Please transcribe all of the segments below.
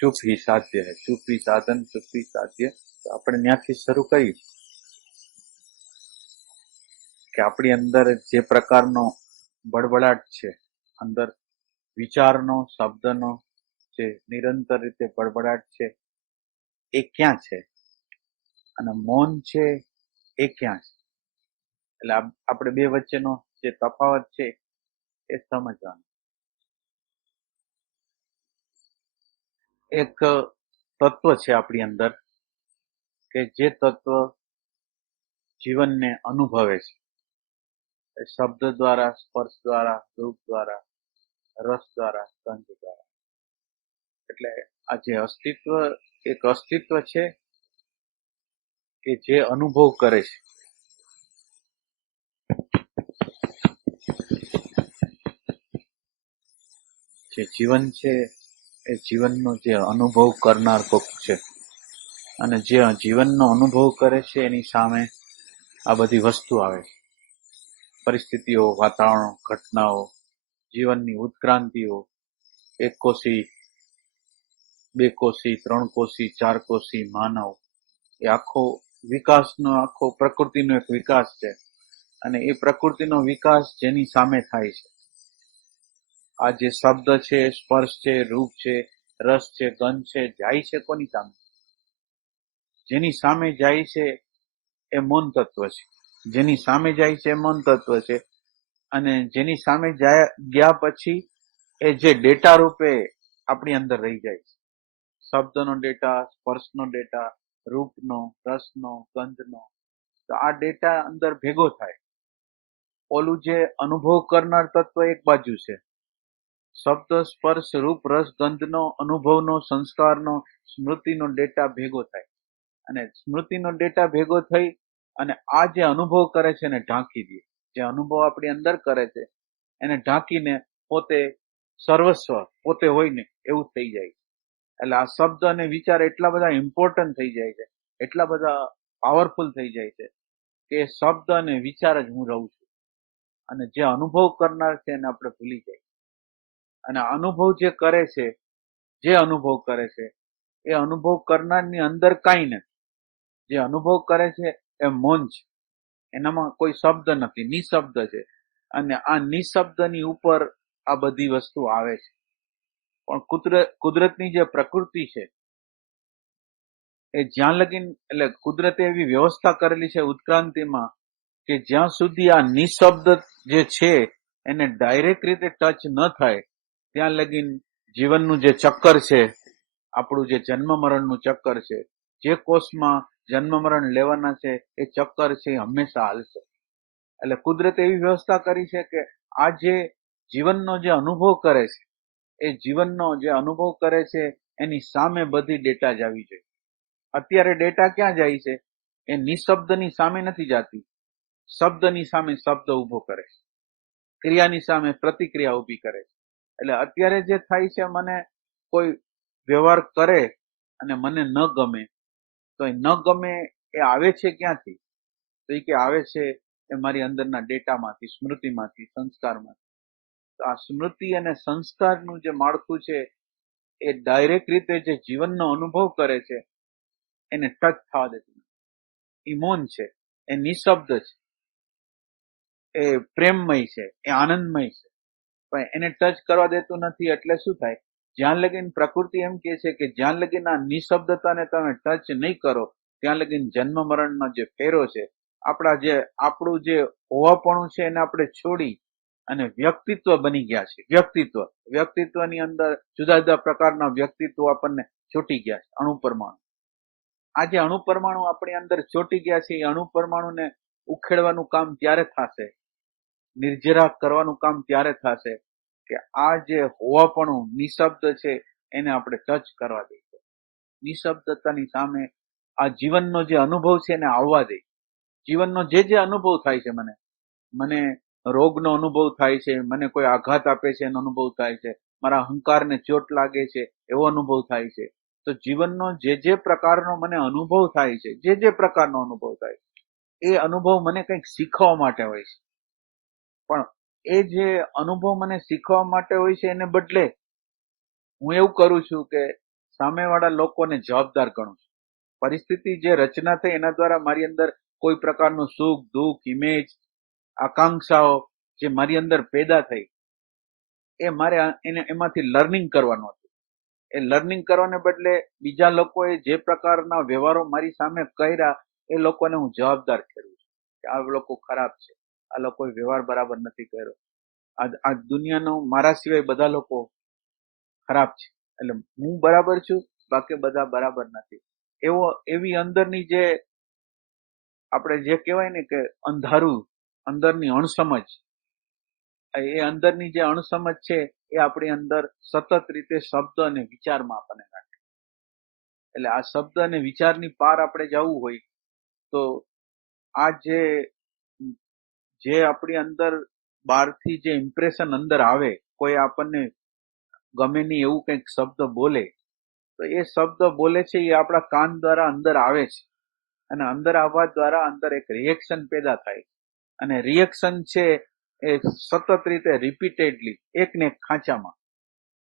ચૂપ ही साध्य है, चूप ही साधन, चूप ही साध्य। तो આપણે ત્યાંથી શરૂ કરી કે આપણી અંદર જે પ્રકારનો બળબડાટ છે, અંદર વિચારનો, શબ્દનો જે નિરંતર રીતે બળબડાટ છે એ ક્યાં છે અને મૌન છે એ ક્યાં છે? એટલે આપણે બે વચ્ચેનો જે તફાવત છે એ સમજવાનો. એક તત્વ છે આપણી અંદર કે જે તત્વ જીવનને અનુભવે છે, એ શબ્દ દ્વારા, સ્પર્શ દ્વારા, રૂપ દ્વારા, રસ દ્વારા, ગંધ દ્વારા. એટલે આ જે અસ્તિત્વ, એક અસ્તિત્વ છે કે જે અનુભવ કરે છે. જે જીવન છે એ જીવનનો જે અનુભવ કરનાર કોક છે, અને જે જીવનનો અનુભવ કરે છે એની સામે આ બધી વસ્તુ આવે છે. પરિસ્થિતિઓ, વાતાવરણ, ઘટનાઓ, જીવનની ઉત્ક્રાંતિઓ, એક કોષી, બે કોષી, ત્રણ કોષી, ચાર કોષી માનવ, એ આખો વિકાસનો, આખો પ્રકૃતિનો એક વિકાસ છે. અને એ પ્રકૃતિનો વિકાસ જેની સામે થાય છે, આ જે શબ્દ છે, સ્પર્શ છે, રૂપ છે, રસ છે, ગંધ છે, જાય છે કોની સામે? જેની સામે જાય છે એ મૌન તત્વ છે. જેની સામે જાય છે એ મૌન તત્વ છે. અને જેની સામે ગયા પછી એ જે ડેટા રૂપે આપણી અંદર રહી જાય છે, શબ્દનો ડેટા, સ્પર્શનો ડેટા, રૂપનો, રસનો, ગંધનો, તો આ ડેટા અંદર ભેગો થાય. ઓલું જે અનુભવ કરનાર તત્વ એક બાજુ છે, શબ્દ, સ્પર્શ, રૂપ, રસ, ગંધનો, અનુભવનો, સંસ્કારનો, સ્મૃતિનો ડેટા ભેગો થાય. અને સ્મૃતિનો ડેટા ભેગો થઈ અને આ જે અનુભવ કરે છે એને ઢાંકી દે. જે અનુભવ આપણી અંદર કરે છે એને ઢાંકીને પોતે સર્વસ્વ, પોતે હોય ને એવું થઈ જાય છે. એટલે આ શબ્દ અને વિચાર એટલા બધા ઇમ્પોર્ટન્ટ થઈ જાય છે, એટલા બધા પાવરફુલ થઈ જાય છે કે શબ્દ અને વિચાર જ હું રહું છું. અને જે અનુભવ કરનાર છે એને આપણે ભૂલી જાય. અને અનુભવ જે કરે છે, જે અનુભવ કરે છે એ અનુભવ કરનારની અંદર કાંઈ નથી. જે અનુભવ કરે છે એ મૌન છે, એનામાં કોઈ શબ્દ નથી, નિશબ્દ છે. અને આ નિશબ્દની ઉપર આ બધી વસ્તુ આવે છે. પણ કુદરતની જે પ્રકૃતિ છે એ જ્યાં લગીન, એટલે કુદરતે એવી વ્યવસ્થા કરેલી છે ઉત્ક્રાંતિમાં કે જ્યાં સુધી આ નિશબ્દ જે છે એને ડાયરેક્ટ રીતે ટચ ન થાય ત્યાં લગીન જીવનનું જે ચક્કર છે, આપણું જે જન્મ મરણનું ચક્કર છે, જે કોષમાં જન્મ મરણ લેવાના છે એ ચક્કર છે એ હંમેશા હાલશે. એટલે કુદરતે એવી વ્યવસ્થા કરી છે કે આ જે જીવનનો જે અનુભવ કરે છે, એ જીવનનો જે અનુભવ કરે છે એની સામે બધી ડેટા જ આવી જોઈએ. અત્યારે ડેટા ક્યાં જાય છે? એ નિશબ્દની સામે નથી જાતી, શબ્દની સામે શબ્દ ઉભો કરે છે, ક્રિયાની સામે પ્રતિક્રિયા ઉભી કરે છે. એટલે અત્યારે જે થાય છે, મને કોઈ વ્યવહાર કરે અને મને ન ગમે, તો એ ન ગમે એ આવે છે ક્યાંથી? તો એ કે આવે છે એ મારી અંદરના ડેટામાંથી, સ્મૃતિમાંથી, સંસ્કારમાંથી. તો આ સ્મૃતિ અને સંસ્કારનું જે માળખું છે એ ડાયરેક્ટ રીતે જે જીવનનો અનુભવ કરે છે એને ટચ થવા દેતું નથી. એ મૌન છે, એ નિશબ્દ છે, એ પ્રેમમય છે, એ આનંદમય છે, પણ એને ટચ કરવા દેતું નથી. એટલે શું થાય? જ્યાં લગીન પ્રકૃતિ એમ કે છે કે જ્યાં લગીન આ નિશબ્દતાને તમે ટચ નહીં કરો ત્યાં લગીન જન્મ મરણનો જે ફેરો છે, આપણું જે હોવાપણું છે એને આપણે છોડી અને વ્યક્તિત્વ બની ગયા છે. વ્યક્તિત્વની અંદર જુદા જુદા પ્રકારના વ્યક્તિત્વ આપણને ચોટી ગયા છે. અણુ પરમાણુ, આ જે અણુ પરમાણુ આપણી અંદર ચોટી ગયા છે, એ અણુ પરમાણુને ઉખેડવાનું કામ ત્યારે થશે, નિર્જરા કરવાનું કામ ત્યારે થશે કે આ જે હોવાપણું નિશબ્દ છે એને આપણે ટચ કરવા દઈએ. નિશબ્દતાની સામે આ જીવનનો જે અનુભવ છે એને આવવા દે. જીવનનો જે અનુભવ થાય છે, મને રોગનો અનુભવ થાય છે, મને કોઈ આઘાત આપે છે એનો અનુભવ થાય છે, મારા અહંકારને ચોટ લાગે છે એવો અનુભવ થાય છે. તો જીવનનો જે પ્રકારનો મને અનુભવ થાય છે, જે પ્રકારનો અનુભવ થાય છે, એ અનુભવ મને કંઈક શીખવા માટે હોય છે. પણ એ જે અનુભવ મને શીખવા માટે હોય છે એને બદલે હું એવું કરું છું કે સામેવાળા લોકોને જવાબદાર ગણું છું. પરિસ્થિતિ જે રચના થઈ એના દ્વારા મારી અંદર કોઈ પ્રકારનું સુખ દુઃખ ઇમેજ આકાંક્ષાઓ જે મારી અંદર પેદા થઈ એ મારે એમાંથી લર્નિંગ કરવાનું હતું. એ લર્નિંગ કરવાને બદલે બીજા લોકોએ જે પ્રકારના વ્યવહારો મારી સામે કર્યા એ લોકોને હું જવાબદાર ઠેરવું છું કે આ લોકો ખરાબ છે, આ લોકોએ વ્યવહાર બરાબર નથી કર્યો, આ દુનિયાનો મારા સિવાય બધા લોકો ખરાબ છે, એટલે હું બરાબર છું, બાકી બધા બરાબર નથી. એવી અંદરની જે આપણે જે કહેવાય ને કે અંધારું, અંદરની અણસમજ, એ અંદરની જે અણસમજ છે એ આપણી અંદર સતત રીતે શબ્દ અને વિચારમાં આપણને રાખે. એટલે આ શબ્દ અને વિચારની પાર આપણે જવું હોય તો આ જે આપણી અંદર બહારથી જે ઇમ્પ્રેશન અંદર આવે, કોઈ આપણને ગમે નહીં એવું કંઈક શબ્દ બોલે તો એ શબ્દ બોલે છે એ આપણા કાન દ્વારા અંદર આવે છે અને અંદર આવવા દ્વારા અંદર એક રિએક્શન પેદા થાય અને રિએક્શન છે એ સતત રીતે રિપીટેડલી એક ને એક ખાંચામાં,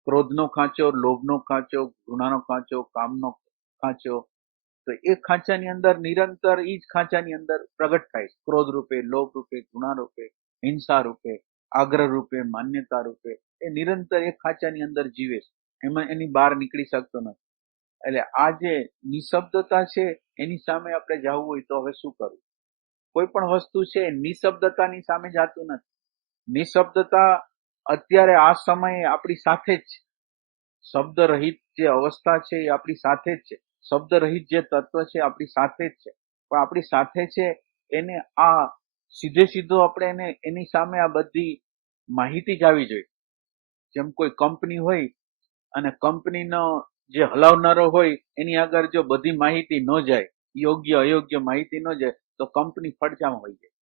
ક્રોધનો ખાંચો, લોભનો ખાંચો, ઘૃણાનો ખાંચો, કામનો ખાંચો, તો એ ખાંચાની અંદર નિરંતર એ જ ખાંચાની અંદર પ્રગટ થાય, ક્રોધ રૂપે, લોભ રૂપે, ઘૃણા રૂપે, હિંસા રૂપે, આગ્રહ રૂપે, માન્યતા રૂપે, એ નિરંતર એ ખાંચાની અંદર જીવે છે, એમાં એની બહાર નીકળી શકતો નથી. એટલે આ જે નિશબ્દતા છે એની સામે આપણે જવું હોય તો હવે શું કરવું? કોઈ પણ વસ્તુ છે નિશબ્દતાની સામે જતું નથી. નિશબ્દતા અત્યારે આ સમયે આપણી સાથે જ છે. શબ્દ રહિત જે અવસ્થા છે એ આપણી સાથે જ છે. શબ્દ રહિત જે તત્વ છે આપણી સાથે જ છે, પણ આપણી સાથે છે એને આ સીધો આપણે એની સામે આ બધી માહિતી જ આવી જોઈએ. જેમ કોઈ કંપની હોય અને કંપનીનો જે હલાવનારો હોય એની આગળ જો બધી માહિતી ન જાય, યોગ્ય અયોગ્ય માહિતી ન જાય તો કંપની ફડચામાં હોય જાય.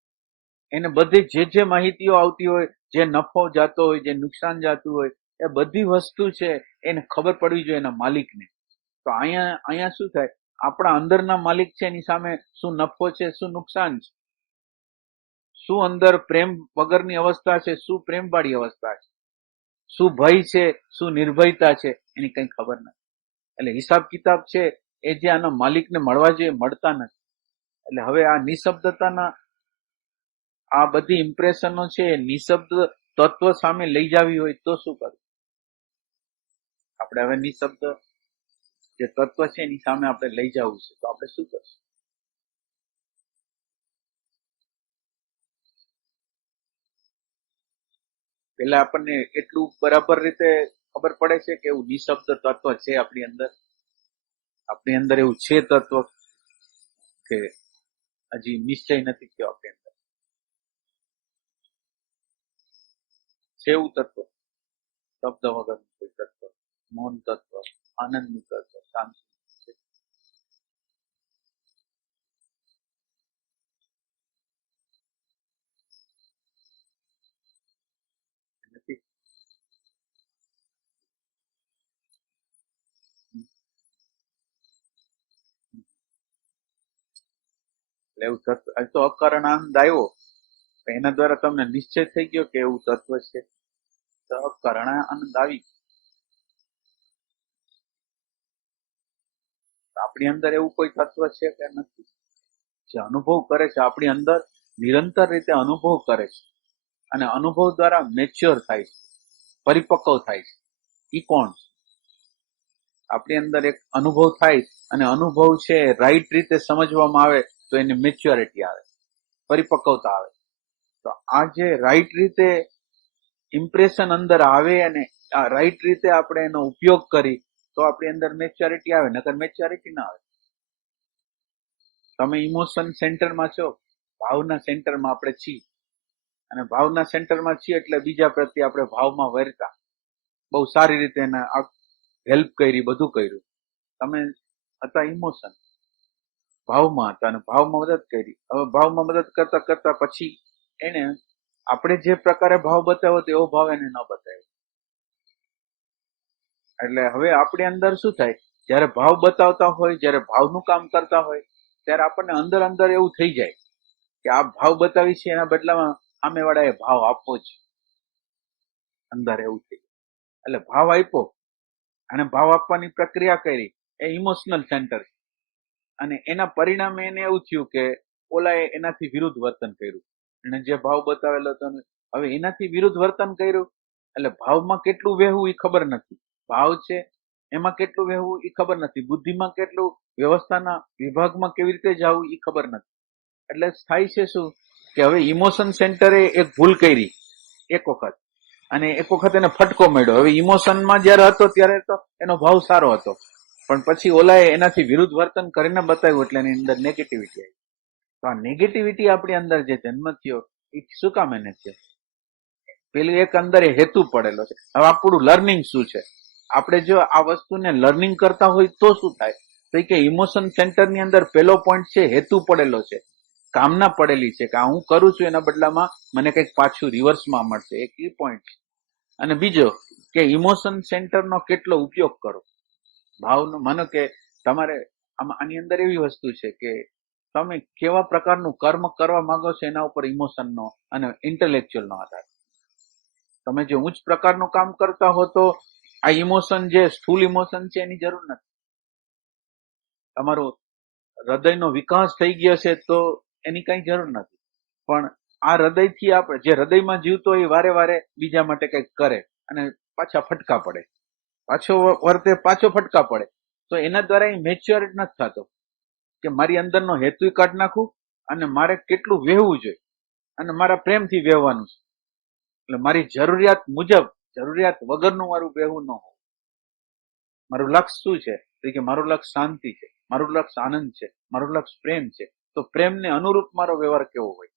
એને બધી જે માહિતીઓ આવતી હોય, જે નફો જાતો હોય, જે નુકસાન જાતું હોય, એ બધી વસ્તુ છે એને ખબર પડવી જોઈએ એના માલિકને. તો અહીંયા શું થાય, આપણા અંદરના માલિક છે એની સામે શું નફો છે, શું નુકસાન છે, શું અંદર પ્રેમ વગરની અવસ્થા છે, શું પ્રેમવાળી અવસ્થા છે, શું ભય છે, શું નિર્ભયતા છે, એની કઈ ખબર નથી. એટલે હિસાબ કિતાબ છે એ જે આના માલિકને મળવા જોઈએ મળતા નથી. એટલે હવે આ નિશબ્દતાના આ બધી ઇમ્પ્રેશનો છે નિશબ્દ તત્વ સામે લઈ જાવી હોય તો શું કરવું? આપણે હવે નિશબ્દ જે તત્વ છે એની સામે આપણે લઈ જવું છે તો આપણે શું કરશું? પેલા આપણને એટલું બરાબર રીતે ખબર પડે છે કે એવું નિશબ્દ તત્વ છે આપણી અંદર એવું છે તત્વ કે હજી નિશ્ચય નથી થયો આપણી અંદર છે એવું તત્વ, શબ્દ વગરનું કોઈ તત્વ, મૌન તત્વ, આનંદનું તત્વ, શાંતિ નથી. એટલે એવું તત્વ તો અકારણ આનંદ આવ્યો, એના દ્વારા તમને નિશ્ચય થઈ ગયો કે એવું તત્વ છે, તો અકારણ આનંદ આવી. આપણી અંદર એવું કોઈ તત્વ છે કે નથી? જે અનુભવ કરે છે આપણી અંદર નિરંતર રીતે અનુભવ કરે છે અને અનુભવ દ્વારા મેચ્યોર થાય છે, પરિપક્વ થાય છે. ઈ કોણ? આપણી અંદર એક અનુભવ થાય અને અનુભવ છે રાઈટ રીતે સમજવામાં આવે તો એને મેચ્યોરિટી આવે, પરિપક્વતા આવે. તો આ જે રાઈટ રીતે ઇમ્પ્રેશન અંદર આવે અને આ રાઈટ રીતે આપણે એનો ઉપયોગ કરી તો આપણી અંદર મેચ્યોરિટી આવે, નકર મેચ્યોરિટી ના આવે. તમે ઇમોશન સેન્ટરમાં છો, ભાવના સેન્ટરમાં આપણે છીએ અને ભાવના સેન્ટરમાં છીએ એટલે બીજા પ્રત્યે આપણે ભાવમાં વર્તા, બહુ સારી રીતે એને હેલ્પ કરી, બધું કર્યું. તમે હતા ઇમોશન, ભાવમાં હતા અને ભાવમાં મદદ કરી. હવે ભાવમાં મદદ કરતા કરતા પછી એને આપણે જે પ્રકારે ભાવ બતાવ્યો એવો ભાવ એને ન બતાવ્યો. એટલે હવે આપણી અંદર શું થાય, જયારે ભાવ બતાવતા હોય, જયારે ભાવનું કામ કરતા હોય ત્યારે આપણને અંદર અંદર એવું થઈ જાય કે આ ભાવ બતાવી છે એના બદલામાં સામેવાળાએ ભાવ આપવો જ, અંદર એવું થઈ જાય. એટલે ભાવ આપ્યો અને ભાવ આપવાની પ્રક્રિયા કરી એ ઇમોશનલ સેન્ટર છે. અને એના પરિણામે એને એવું થયું કે ઓલાએ એનાથી વિરુદ્ધ વર્તન કર્યું. એને જે ભાવ બતાવેલો હતો હવે એનાથી વિરુદ્ધ વર્તન કર્યું એટલે ભાવમાં કેટલું વહેવું એ ખબર નથી. ભાવ છે એમાં કેટલું વહેવું એ ખબર નથી. બુદ્ધિમાં કેટલું, વ્યવસ્થાના વિભાગમાં કેવી રીતે જવું એ ખબર નથી. એટલે થાય છે શું કે હવે ઇમોશન સેન્ટરે એક ભૂલ કરી એક વખત, અને એક વખત એને ફટકો મળ્યો. હવે ઇમોશનમાં જયારે હતો ત્યારે તો એનો ભાવ સારો હતો, પણ પછી ઓલાએ એનાથી વિરુદ્ધ વર્તન કરીને બતાવ્યું એટલે એની અંદર નેગેટિવિટી આવી. તો આ નેગેટિવિટી આપણી અંદર જે જન્મ થયો એ શું કામ એને છે? પેલું એક અંદર એ હેતુ પડેલો છે. હવે આપણું લર્નિંગ શું છે? આપણે જો આ વસ્તુને લર્નિંગ કરતા હોય તો શું થાય? તો કે ઇમોશન સેન્ટરની અંદર પેલો પોઈન્ટ છે હેતુ પડેલો છે, કામના પડેલી છે કે આ હું કરું છું એના બદલામાં મને કંઈક પાછું રિવર્સમાં મળશે, એક ઈ પોઈન્ટ છે. અને બીજો કે ઇમોશન સેન્ટરનો કેટલો ઉપયોગ કરો. ભાવનો માનો કે તમારે આની અંદર એવી વસ્તુ છે કે તમે કેવા પ્રકારનું કર્મ કરવા માંગો છો એના ઉપર ઇમોશનનો અને ઇન્ટેલેક્ચ્યુઅલનો આધાર. તમે જો ઉચ્ચ પ્રકારનું કામ કરતા હો તો આ ઇમોશન જે સ્થૂલ ઇમોશન છે એની જરૂર નથી. તમારો હૃદયનો વિકાસ થઈ ગયો છે તો એની કઈ જરૂર નથી. પણ આ હૃદયથી આપણે જે હૃદયમાં જીવતો એ વારે વારે બીજા માટે કંઈક કરે અને પાછા ફટકા પડે, પાછો વર્તે, પાછો ફટકા પડે, તો એના દ્વારા એ મેચ્યોર જ નથી થતો કે મારી અંદરનો હેતુ કાઢી નાખું અને મારે કેટલું વહેવું જોઈએ અને મારા પ્રેમથી વહેવાનું છે. એટલે મારી જરૂરિયાત મુજબ, જરૂરિયાત વગરનું મારું વહેવું ન હોય. મારું લક્ષ્ય શું છે? તો કે મારું લક્ષ્ય શાંતિ છે, મારું લક્ષ્ય આનંદ છે, મારું લક્ષ્ય પ્રેમ છે. તો પ્રેમને અનુરૂપ મારો વ્યવહાર કેવો હોય,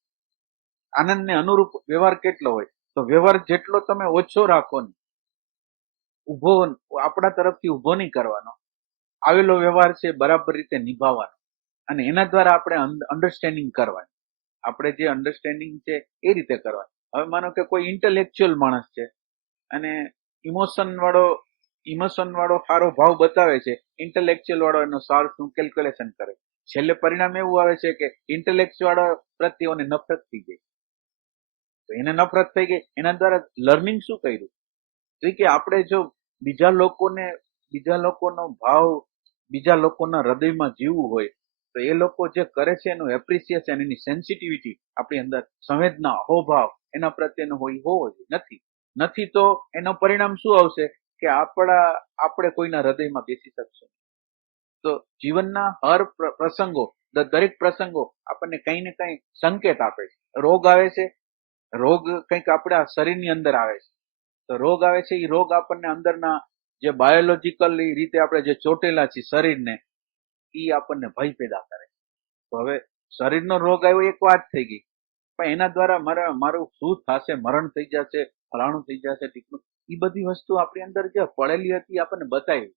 આનંદને અનુરૂપ વ્યવહાર કેટલો હોય? તો વ્યવહાર જેટલો તમે ઓછો રાખો ને, ઉભો આપણા તરફથી ઉભો નહીં કરવાનો, આવેલો વ્યવહાર છે બરાબર રીતે નિભાવવાનો, અને એના દ્વારા આપણે અન્ડરસ્ટેન્ડિંગ કરવાની. આપણે જે અન્ડરસ્ટેન્ડિંગ છે એ રીતે કરવાની. હવે માનો કે કોઈ ઇન્ટેલેક્ચ્યુઅલ માણસ છે અને ઇમોશન વાળો સારો ભાવ બતાવે છે, ઇન્ટેલેક્ચ્યુઅલ વાળો એનો સારું કેલ્ક્યુલેશન કરે, છેલ્લે પરિણામ એવું આવે છે કે ઇન્ટેલેક્ચ્યુઅલ વાળો પ્રત્યે એને નફરત થઈ ગઈ. તો એને નફરત થઈ ગઈ, એના દ્વારા લર્નિંગ શું કર્યું? તો કે આપણે જો બીજા લોકોનો ભાવ, બીજા લોકોના હૃદયમાં જીવવું હોય તો એ લોકો જે કરે છે એનું એપ્રિસિએશન, એની સેન્સિટિવિટી આપણી અંદર, સંવેદના, અહોભાવ એના પ્રત્યેનો હોય હોવો જોઈએ. નથી તો એનું પરિણામ શું આવશે કે આપણે કોઈના હૃદયમાં બેસી શકશું. તો જીવનના હર પ્રસંગો, દરેક પ્રસંગો આપણને કઈ ને કઈ સંકેત આપે છે. રોગ આવે છે, રોગ કંઈક આપણા શરીરની અંદર આવે છે. તો રોગ આવે છે, એ રોગ આપણને અંદરના જે બાયોલોજીકલ રીતે આપણે જે ચોટેલા છીએ શરીરને, એ આપણને ભય પેદા કરે. તો હવે શરીરનો રોગ આવ્યો એક વાત થઈ ગઈ, પણ એના દ્વારા મારું શું થશે, મરણ થઈ જશે, ફલાણું થઈ જશે, ટીકનું, એ બધી વસ્તુ આપણી અંદર જે પડેલી હતી આપણને બતાવી.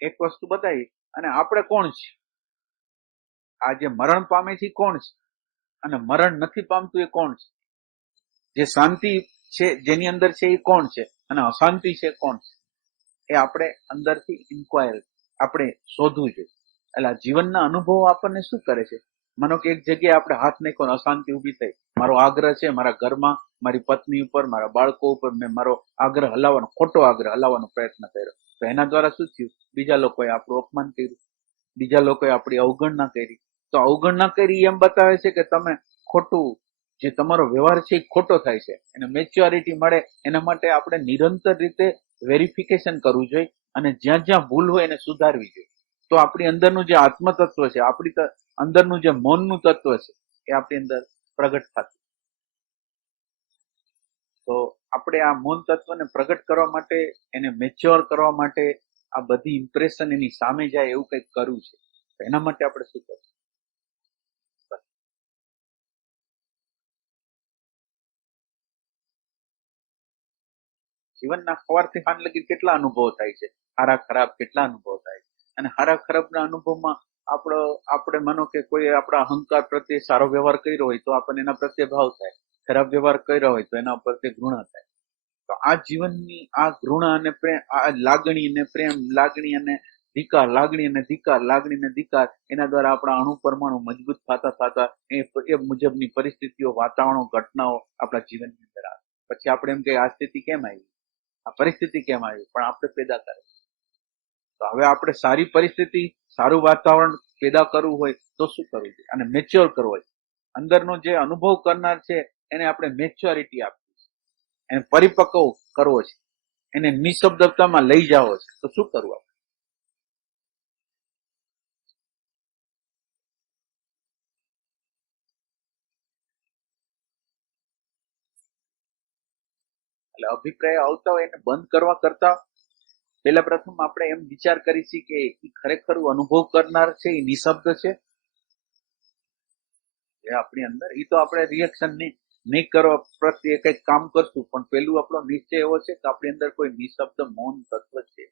એક વસ્તુ બતાવી, અને આપણે કોણ છે? આ જે મરણ પામે છે કોણ છે? અને મરણ નથી પામતું એ કોણ છે? જે શાંતિ છે જેની અંદર છે એ કોણ છે? અને અશાંતિ છે કોણ છે? એ આપણે અંદરથી ઇન્ક્વાયર, આપણે શોધવું જોઈએ. એટલે જીવનના અનુભવો આપણને શું કરે છે? માનો કે એક જગ્યાએ આપણે હાથ નાખ્યો, અશાંતિ ઉભી થઈ, મારો આગ્રહ છે મારા ઘરમાં, મારી પત્ની ઉપર, મારા બાળકો ઉપર, મેં મારો આગ્રહ હલાવવાનો, ખોટો આગ્રહ હલાવવાનો પ્રયત્ન કર્યો. તો એના દ્વારા શું થયું? બીજા લોકોએ આપણું અપમાન કર્યું, બીજા લોકોએ આપણી અવગણના કરી. તો અવગણના કરી એમ બતાવે છે કે તમે ખોટું, જે તમારો વ્યવહાર છે એ ખોટો થાય છે. એને મેચ્યોરિટી મળે એના માટે આપણે નિરંતર રીતે વેરિફિકેશન કરવું જોઈએ, અને જ્યાં જ્યાં ભૂલ હોય એને સુધારવી જોઈએ. તો આપણી અંદરનું જે આત્મતત્વ છે, આપણી અંદરનું જે મૌનનું તત્વ છે, એ આપણી અંદર પ્રગટ થતું. તો આપણે આ મૌન તત્વને પ્રગટ કરવા માટે, એને મેચ્યોર કરવા માટે, આ બધી ઇમ્પ્રેશન એની સામે જાય એવું કંઈક કરવું છે. તો એના માટે આપણે શું કરવું? જીવનના સવારથી સાંજ લગી કેટલા અનુભવો થાય છે, સારા ખરાબ કેટલા અનુભવો થાય છે. અને સારા ખરાબના અનુભવમાં આપણે માનો કે કોઈ આપણા અહંકાર પ્રત્યે સારો વ્યવહાર કર્યો હોય તો આપણને એના પ્રત્યે ભાવ થાય, ખરાબ વ્યવહાર કર્યો હોય તો એના પ્રત્યે ઘૃણા થાય. તો આ જીવનની આ ઘૃણા અને પ્રેમ, આ લાગણી અને પ્રેમ, લાગણી અને ધિકાર, લાગણી અને ધિકાર, લાગણી અને ધિકાર, એના દ્વારા આપણા અણુ પરમાણુ મજબૂત થતા થતા એ મુજબની પરિસ્થિતિઓ, વાતાવરણો, ઘટનાઓ આપણા જીવનની અંદર આવે. પછી આપણે એમ કે આ સ્થિતિ કેમ આવી? આ પરિસ્થિતિ કેમ આવી? પણ આપણે પેદા કરે. તો હવે આપણે સારી પરિસ્થિતિ, સારું વાતાવરણ પેદા કરવું હોય તો શું કરવું જોઈએ? અને મેચ્યોર કરવો હોય. અંદરનો જે અનુભવ કરનાર છે એને આપણે મેચ્યોરિટી આપવી છે, એને પરિપક્વ કરવો છે, એને નિશબ્દતામાં લઈ જાવો છે. તો શું કરવું? એટલે અભિપ્રાય આવતા હોય એને બંધ કરવા કરતા પેલા પ્રથમ આપણે એમ વિચાર કરીશું કે એ ખરેખર અનુભવ કરનાર છે, એ નિશબ્દ છે. એ આપણી અંદર એ તો આપણે રિએક્શન નહીં કરવા પ્રત્યે કંઈક કામ કરશું, પણ પેલું આપણો નિશ્ચય એવો છે કે આપણી અંદર કોઈ નિશબ્દ મૌન તત્વ છે.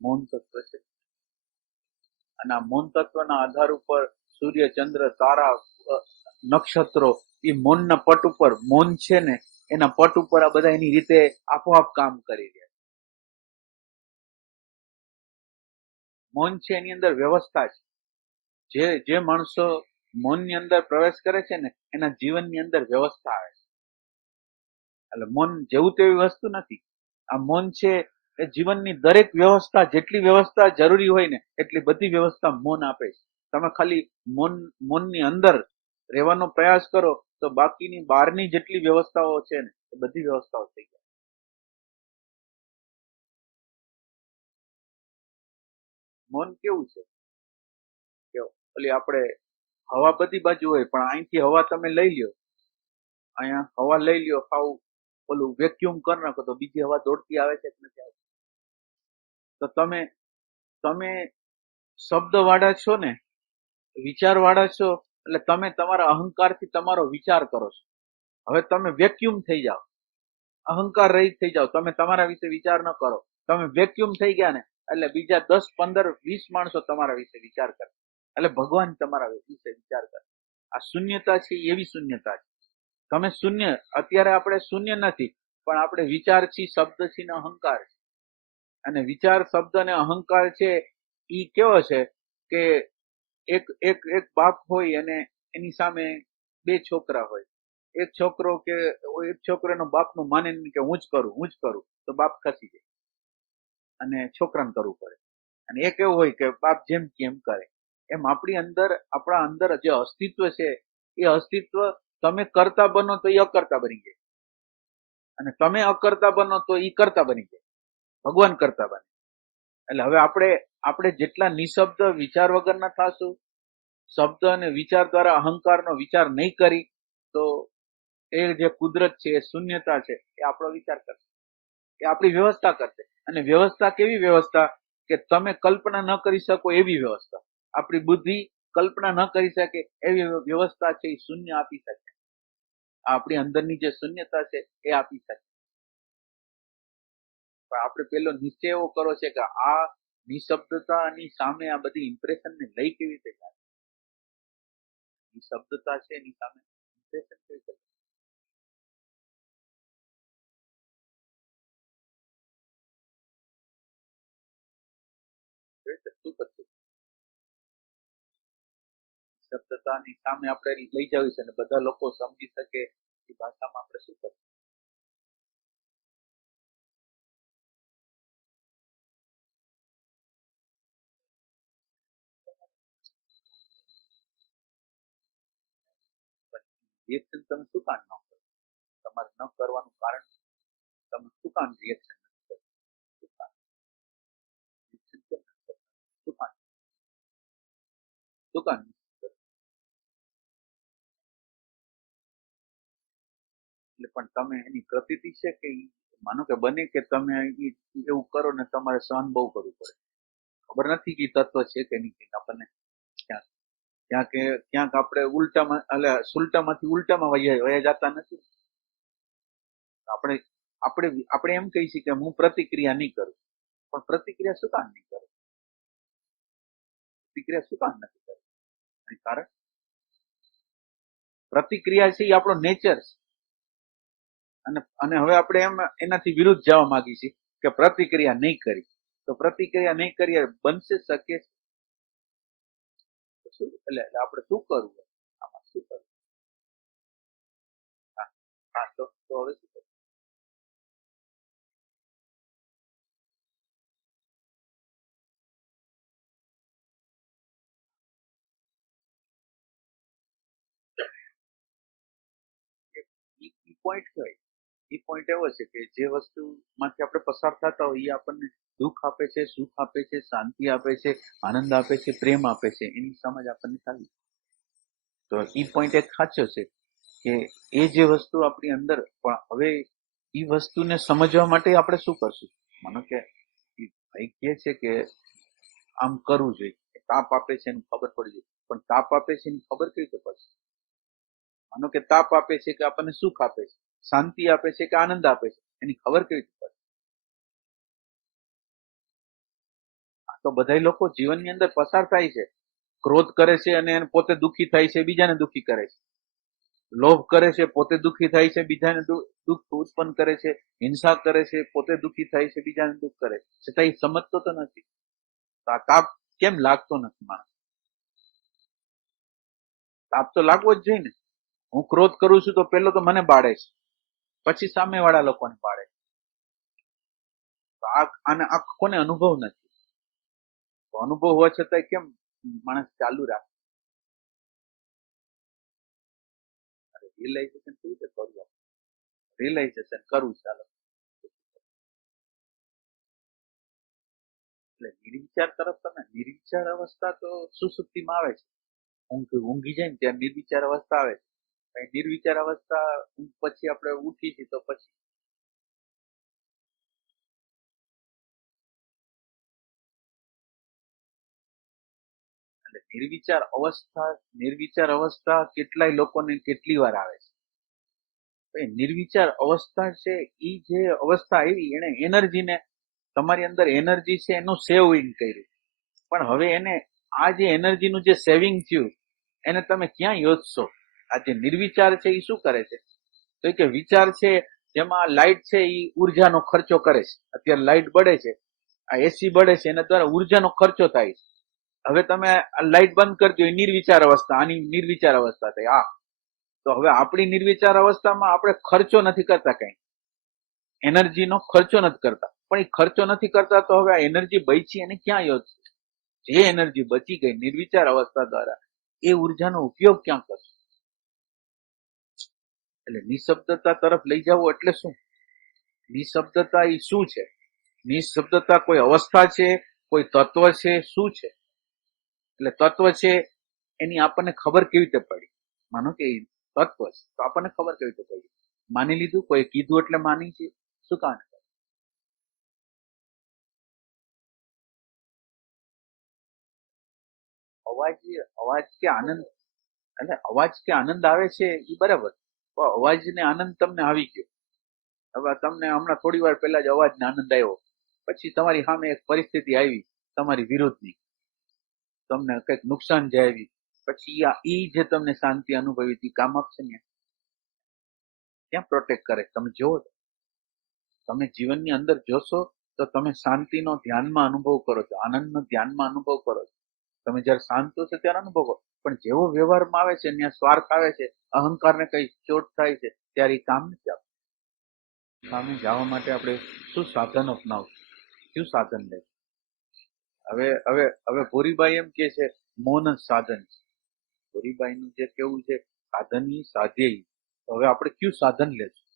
મૌન તત્વ છે. અને આ મૌન તત્વના આધાર ઉપર સૂર્ય, ચંદ્ર, તારા, નક્ષત્રો એ મૌનના પટ ઉપર, મૌન છે ને એના પટ ઉપર આ બધા એની રીતે આપોઆપ કામ કરી રહ્યા. મૌન છે એની અંદર વ્યવસ્થા છે. જે માણસો મૌનની અંદર પ્રવેશ કરે છે ને એના જીવનની અંદર વ્યવસ્થા આવે છે. એટલે મૌન જેવું તેવી વસ્તુ નથી. આ મૌન છે એ જીવનની દરેક વ્યવસ્થા, જેટલી વ્યવસ્થા જરૂરી હોય ને એટલી બધી વ્યવસ્થા મૌન આપે છે. તમે ખાલી મૌનની અંદર રહેવાનો પ્રયાસ કરો તો બાકીની બહારની જેટલી વ્યવસ્થાઓ છે ને એ બધી વ્યવસ્થાઓ થઈ જાય. મૌન કેવું છે કે ઓલી આપણે હવા બધી બાજુ હોય, પણ અહીંથી હવા તમે લઈ લ્યો, અહીંયા હવા લઈ લ્યો, હાવ ઓલું વેક્યુમ કરી નાખો તો બીજી હવા દોડતી આવે છે કે નથી આવતી? તો તમે તમે શબ્દ વાળા છો ને, વિચાર વાળા છો, એટલે તમે તમારા અહંકારથી તમારો વિચાર કરો છો. હવે તમે વેક્યુમ થઈ જાઓ, અહંકાર રહિત થઈ જાઓ, તમે તમારા વિશે વિચાર ન કરો, તમે વેક્યુમ થઈ ગયા ને એટલે બીજા 10, 15, 20 માણસો તમારા વિશે વિચાર કરે, એટલે ભગવાન તમારા વિશે વિચાર કરે. આ શૂન્યતા છે એવી શૂન્યતા છે. તમે શૂન્ય, અત્યારે આપણે શૂન્ય નથી, પણ આપણે વિચાર છીએ, શબ્દ છીએ ને અહંકાર છે. અને વિચાર, શબ્દ અને અહંકાર છે ઈ કેવો છે કે એક એક એક બાપ હોય અને એની સામે બે છોકરા હોય. એક છોકરો કે એક છોકરાનો બાપનું માને કે હું જ કરું તો બાપ ખસી જાય અને છોકરાને કરવું પડે. અને એક એવું હોય કે બાપ જેમ કેમ કરે. એમ આપણા અંદર જે અસ્તિત્વ છે એ અસ્તિત્વ, તમે કરતા બનો તો એ અકર્તા બની જાય, અને તમે અકર્તા બનો તો એ કરતા બની જાય, ભગવાન કરતા બને. એટલે હવે આપણે જેટલા નિશબ્દ વિચાર વગરના થાશું, શબ્દ અને વિચાર દ્વારા અહંકારનો વિચાર નહીં કરી, તો એ જે કુદરત છે, એ શૂન્યતા છે, એ આપણો વિચાર કરશે, એ આપણી વ્યવસ્થા કરશે. અને વ્યવસ્થા કેવી વ્યવસ્થા કે તમે કલ્પના ન કરી શકો એવી વ્યવસ્થા. આપણી બુદ્ધિ કલ્પના ન કરી શકે એવી વ્યવસ્થા છે, એ શૂન્ય આપી શકે. આપણી અંદરની જે શૂન્યતા છે એ આપી શકે. પણ આપણે પેલો નિશ્ચય એવો કરો છે કે આ નિશબ્દતાની સામે આ બધી ઇમ્પ્રેશન ને લઈ કેવી રીતે જાય? નિશબ્દતા છે એની સામે ઇમ્પ્રેશન કેવી રીતે? શું કરશું? નિશબ્દતાની સામે આપણે લઈ જવી છે અને બધા લોકો સમજી શકે એ ભાષામાં આપણે શું કરશું? રિએક્શન તમે શું કામ ન કરો? તમારે ન કરવાનું કારણ તમે શું કામ રિએક્શન નથી કરતા? શું કામ? શું કામ? શું કામ? એટલે પણ તમે એની પ્રતીતિ છે કે માનો કે બને કે તમે એવું કરો ને તમારે સહન બહુ કરવું પડે. ખબર નથી કે તત્વ છે કે નહીં, આપણને ક્યાંક ક્યાંક આપણે ઉલટામાં, એટલે સુલટામાંથી ઉલટામાં વયા જતા નથી. આપણે આપણે આપણે એમ કહી છીએ કે હું પ્રતિક્રિયા નહીં કરું, પણ પ્રતિક્રિયા શું કામ નહીં કરું? પ્રતિક્રિયા શું કામ નથી કરવી? કારણ પ્રતિક્રિયા છે એ આપણો નેચર છે. અને હવે આપણે એમ એનાથી વિરુદ્ધ જવા માંગી છીએ કે પ્રતિક્રિયા નહીં કરી. તો પ્રતિક્રિયા નહીં કરીએ બનશે શક્ય? શું એટલે આપણે શું કરવું? આમાં શું કરવું? હા, તો હવે શું કરવું? પોઈન્ટ કહેવાય. એ પોઈન્ટ એવો છે કે જે વસ્તુમાંથી આપણે પસાર થતા હોય એ આપણને દુઃખ આપે છે, સુખ આપે છે, શાંતિ આપે છે, આનંદ આપે છે, પ્રેમ આપે છે, એની સમજ આપણને થવી. તો એ પોઈન્ટ એક સાચો છે કે એ જે વસ્તુ આપણી અંદર, પણ હવે એ વસ્તુને સમજવા માટે આપણે શું કરશું? માનો કે ભાઈ કહે છે કે આમ કરવું જોઈએ, તાપ આપે છે એની ખબર પડી જાય, પણ તાપ આપે છે એની ખબર કઈ રીતે પડશે? માનો કે તાપ આપે છે કે આપણને સુખ આપે છે, શાંતિ આપે છે કે આનંદ આપે છે, એની ખબર કેવી રીતે પડે? આ તો બધા લોકો જીવનની અંદર પસાર થાય છે, ક્રોધ કરે છે અને પોતે દુઃખી થાય છે, બીજાને દુઃખી કરે છે. લોભ કરે છે, પોતે દુઃખી થાય છે, બીજાને દુઃખ ઉત્પન્ન કરે છે. હિંસા કરે છે, પોતે દુઃખી થાય છે, બીજાને દુઃખ કરે છે. છતાં એ સમજતો તો નથી. તો આ તાપ કેમ લાગતો નથી માણસ? તાપ તો લાગવો જ જોઈએ ને. હું ક્રોધ કરું છું તો પેલો તો મને બાળે છે, પછી સામે વાળા લોકોને બાળે છે. તો આને આ કોને અનુભવ નથી? તો અનુભવ હોવા છતાંય કેમ માણસ ચાલુ રાખે? રિયલાઇઝેશન કેવી રીતે કરવું? રિયલાઇઝેશન કરવું, ચાલો. એટલે નિર્વિચાર તરફ તમે, નિર્વિચાર અવસ્થા તો સુસુપ્તિમાં આવે છે. ઊંઘી જાય ને ત્યાં નિર્વિચાર અવસ્થા આવે છે. નિર્વિચાર અવસ્થા પછી આપણે ઉઠી છીએ તો પછી એટલે નિર્વિચાર અવસ્થા કેટલાય લોકોને કેટલી વાર આવે છે. નિર્વિચાર અવસ્થા છે એ જે અવસ્થા આવી, એને એનર્જીને, તમારી અંદર એનર્જી છે એનું સેવિંગ કર્યું. પણ હવે એને આ જે એનર્જીનું જે સેવિંગ થયું એને તમે ક્યાં યોજશો? આ જે નિર્વિચાર છે એ શું કરે છે? તો કે વિચાર છે, જેમાં લાઇટ છે એ ઉર્જાનો ખર્ચો કરે છે. અત્યારે લાઇટ બળે છે, આ એસી બળે છે, એના દ્વારા ઉર્જાનો ખર્ચો થાય છે. હવે તમે આ લાઇટ બંધ કરી દો, નિર્વિચાર અવસ્થા, આની નિર્વિચાર અવસ્થા થઈ. તો હવે આપણી નિર્વિચાર અવસ્થામાં આપણે ખર્ચો નથી કરતા, કઈ એનર્જીનો ખર્ચો નથી કરતા. પણ એ ખર્ચો નથી કરતા તો હવે આ એનર્જી બચી એને ક્યાં યોજશે? જે એનર્જી બચી ગઈ નિર્વિચાર અવસ્થા દ્વારા, એ ઉર્જાનો ઉપયોગ ક્યાં કરશે? એટલે નિશબ્દતા તરફ લઈ જવું એટલે શું? નિશબ્દતા એ શું છે? નિશબ્દતા કોઈ અવસ્થા છે, કોઈ તત્વ છે, શું છે? એટલે તત્વ છે એની આપણને ખબર કેવી રીતે પડી? માનો કે તત્વ છે તો આપણને ખબર કેવી રીતે પડી? માની લીધું, કોઈ કીધું એટલે માની છે? શું કારણ? અવાજ, અવાજ કે આનંદ, એટલે અવાજ કે આનંદ આવે છે એ બરાબર, પણ અવાજ ને આનંદ તમને આવી ગયો. હવે તમને હમણાં થોડી વાર પહેલા જ અવાજ ને આનંદ આવ્યો, પછી તમારી સામે એક પરિસ્થિતિ આવી તમારી વિરોધની, તમને કઈક નુકસાન જે આવી, પછી ઈ જે તમને શાંતિ અનુભવી હતી કામ આપશે ને? ક્યાં પ્રોટેક્ટ કરે? તમે જોવો, તમે જીવનની અંદર જોશો તો તમે શાંતિનો ધ્યાનમાં અનુભવ કરો છો, આનંદનો ધ્યાનમાં અનુભવ કરો છો. તમે જયારે શાંત છો ત્યારે અનુભવ કરો, પણ જેવો વ્યવહારમાં આવે છે ત્યાં સ્વાર્થ આવે છે, અહંકારને કઈ ચોટ થાય છે, ત્યારે એ કામ નથી આપતું. સામે જવા માટે આપણે શું સાધન અપનાવશું? શું સાધન લે? હવે ભૂરીબાઈ એમ કે છે મૌન જ સાધન છે. ભૂરીબાઈ નું જે કેવું છે, સાધન સાધ્ય. હવે આપણે કયું સાધન લેશું?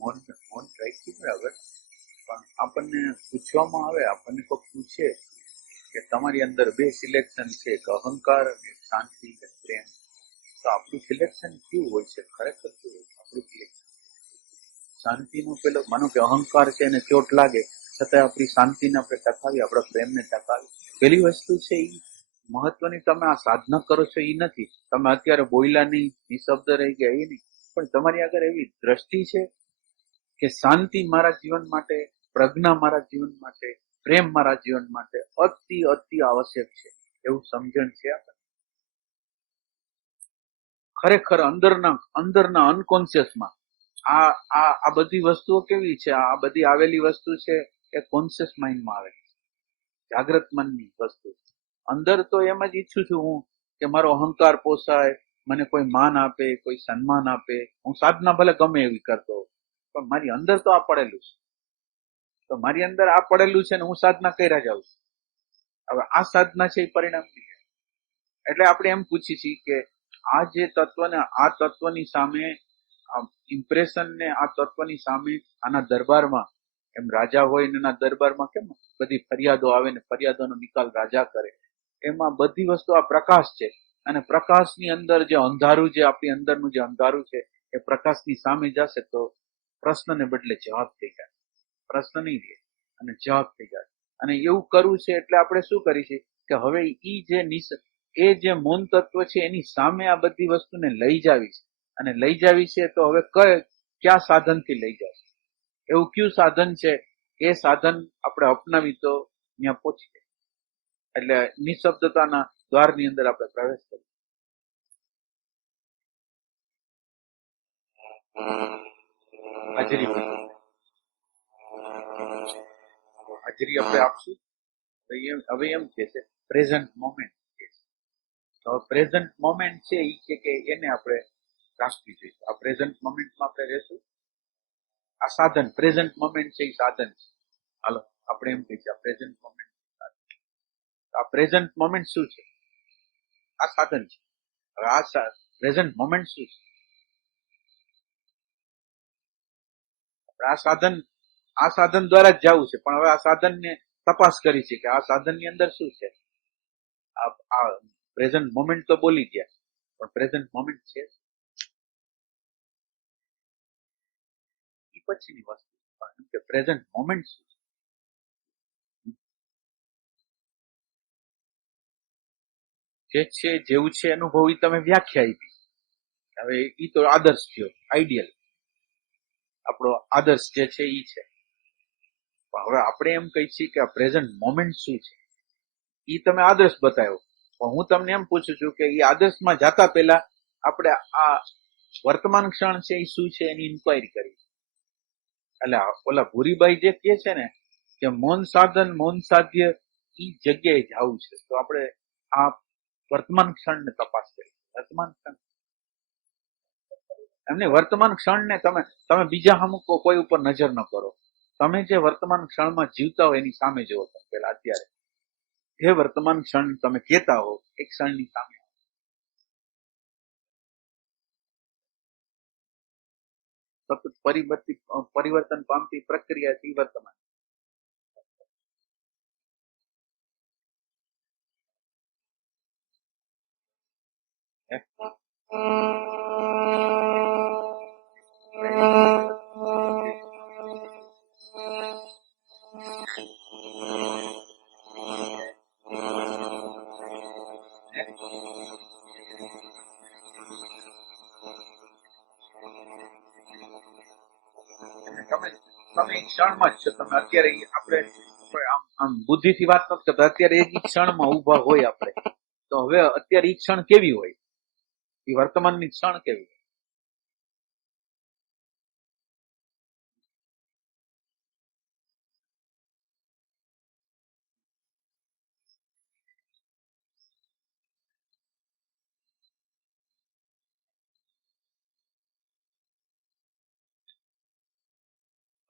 મૌન મૌન રાખી બરાબર, પણ આપણને પૂછવામાં આવે, આપણને કોઈ પૂછે કે તમારી અંદર બે સિલેક્શન છે, એક અહંકાર અને શાંતિ અને પ્રેમ, તો આપણું સિલેક્શન કેવું હોય છે? ખરેખર કેવું હોય આપણું સિલેક્શન? શાંતિનું પેલો માનો કે અહંકાર છે એને ચોટ લાગે છતાં આપણી શાંતિને આપણે ટકાવી, આપણા પ્રેમને ટકાવી. પેલી વસ્તુ છે એ મહત્વની, તમે આ સાધના કરો છો એ નથી, તમે અત્યારે બોલ્યા નહીં, નિશબ્દ રહી ગયા એ નહીં, પણ તમારી આગળ એવી દ્રષ્ટિ છે કે શાંતિ મારા જીવન માટે, પ્રજ્ઞા મારા જીવન માટે, પ્રેમ મારા જીવન માટે અતિ અતિ આવશ્યક છે, એવું સમજણ છે આપણે ખરેખર અંદરના અનકોન્શિયસમાં. આ આ આ બધી વસ્તુઓ કેવી છે? આ બધી આવેલી વસ્તુ છે એ કોન્શિયસ માઇન્ડમાં આવે, જાગ્રત મનની વસ્તુ. અંદર તો એમ જ ઈચ્છું છું હું કે મારો અહંકાર પોસાય, મને કોઈ માન આપે, કોઈ સન્માન આપે, હું સાધના ભલે ગમે એવી કરતો હોઉં, પણ મારી અંદર તો આ પડેલું છે, તો મારી અંદર આ પડેલું છે ને હું સાધના કર્યા જાઉં છું. હવે આ સાધના છે એ પરિણામ નહીં. એટલે આપણે એમ પૂછીએ છીએ કે આ જે તત્વને, આ તત્વની સામે, ઇમ્પ્રેશન ને આ તત્વની સામે, આના દરબારમાં, એમ રાજા હોય ને એના દરબારમાં કેમ બધી ફરિયાદો આવે ને ફરિયાદોનો નિકાલ રાજા કરે, એમાં બધી વસ્તુ આ પ્રકાશ છે, અને પ્રકાશની અંદર જે અંધારું, જે આપણી અંદરનું જે અંધારું છે એ પ્રકાશની સામે જશે તો પ્રશ્નને બદલે જવાબ થઈ જાય, પ્રશ્ન નહીં રહે અને જવાબ થઈ જાય. અને એવું કરવું છે એટલે આપણે શું કરીશું કે હવે એ જે મૌન તત્વ છે એની સામે આ બધી વસ્તુને લઈ જાવી છે, અને લઈ જાવી છે તો હવે કયા સાધનથી લઈ જશે? એવું કયું સાધન છે? એ સાધન આપણે અપનાવી તો ત્યાં પહોંચી જાય. એટલે નિશબ્દતાના દ્વારની અંદર આપણે પ્રવેશ કરીએ. હાજરી હાજરી આપણે આપશું. હવે એમ કે છે પ્રેઝન્ટ મોમેન્ટ. તો પ્રેઝન્ટ મોમેન્ટ છે એ કે એને આપણે રાખવી જોઈએ. આ પ્રેઝન્ટ મોમેન્ટમાં આપણે રહેશું. આ સાધન પ્રેઝન્ટ મોમેન્ટ છે એ સાધન છે. હાલો આપણે એમ કહીએ આ પ્રેઝન્ટ મોમેન્ટ. આ પ્રેઝન્ટ મોમેન્ટ શું છે? આ સાધન છે. હવે આ પ્રેઝન્ટ મોમેન્ટ શું છે? આ સાધન દ્વારા જ જવું છે, પણ હવે આ સાધનને તપાસ કરી છે કે આ સાધનની અંદર શું છે. આ પ્રેઝન્ટ મોમેન્ટ તો બોલી ગયા, પણ પ્રેઝન્ટ મોમેન્ટ છે એ પછીની વસ્તુ. પણ કે પ્રેઝન્ટ મોમેન્ટ શું છે, જે છે જેવું છે અનુભવ એ તમે વ્યાખ્યા આપી. હવે એ તો આદર્શ થયો, આઈડિયલ, આપણો આદર્શ જે છે એ છે. પણ હવે આપણે એમ કહી છીએ કે આ પ્રેઝન્ટ મોમેન્ટ શું છે એ તમે આદર્શ બતાવ્યો, પણ હું તમને એમ પૂછું છું કે એ આદર્શમાં જતા પહેલા આપણે આ વર્તમાન ક્ષણ છે એ શું છે એની ઇન્ક્વાયરી કરી. એટલે ઓલા ભૂરીબાઈ જે કે છે ને કે મૌન સાધન, મૌન સાધ્ય, એ જગ્યાએ જવું છે, તો આપણે આ વર્તમાન ક્ષણને તપાસ કરી. વર્તમાન ક્ષણ એમને વર્તમાન ક્ષણને તમે બીજા અમુક કોઈ ઉપર નજર ન કરો, તમે જે વર્તમાન ક્ષણમાં જીવતા હો એની સામે જુઓ. તમે પેલા અત્યારે જે વર્તમાન ક્ષણ તમે કહેતા હો એ ક્ષણની સામે સતત પરિવર્તન પામતી પ્રક્રિયાથી વર્તમાન. તમે ક્ષણમાં જ છો. તમે અત્યારે આપણે આમ બુદ્ધિથી વાત નથી કરતા, અત્યારે એક ક્ષણમાં ઉભા હોય આપણે, તો હવે અત્યારે ઈ ક્ષણ કેવી હોય? એ વર્તમાનની ક્ષણ કેવી હોય?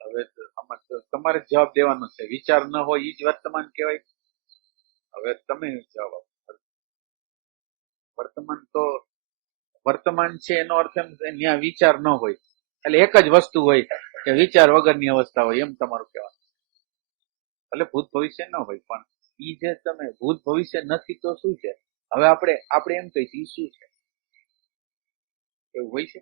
હવે આમાં તમારે જવાબ દેવાનો છે. વિચાર ન હોય એ જ વર્તમાન કહેવાય. હવે તમે જવાબ આપો. વર્તમાન તો વર્તમાન છે એનો અર્થ એમ ત્યાં વિચાર ન હોય, એટલે એક જ વસ્તુ હોય કે વિચાર વગરની અવસ્થા હોય, એમ તમારું કહેવાનું. એટલે ભૂત ભવિષ્ય ન હોય, પણ ઈ જે તમે ભૂત ભવિષ્ય નથી તો શું છે? હવે આપણે એમ કહીએ ઈ શું છે? એવું હોય છે?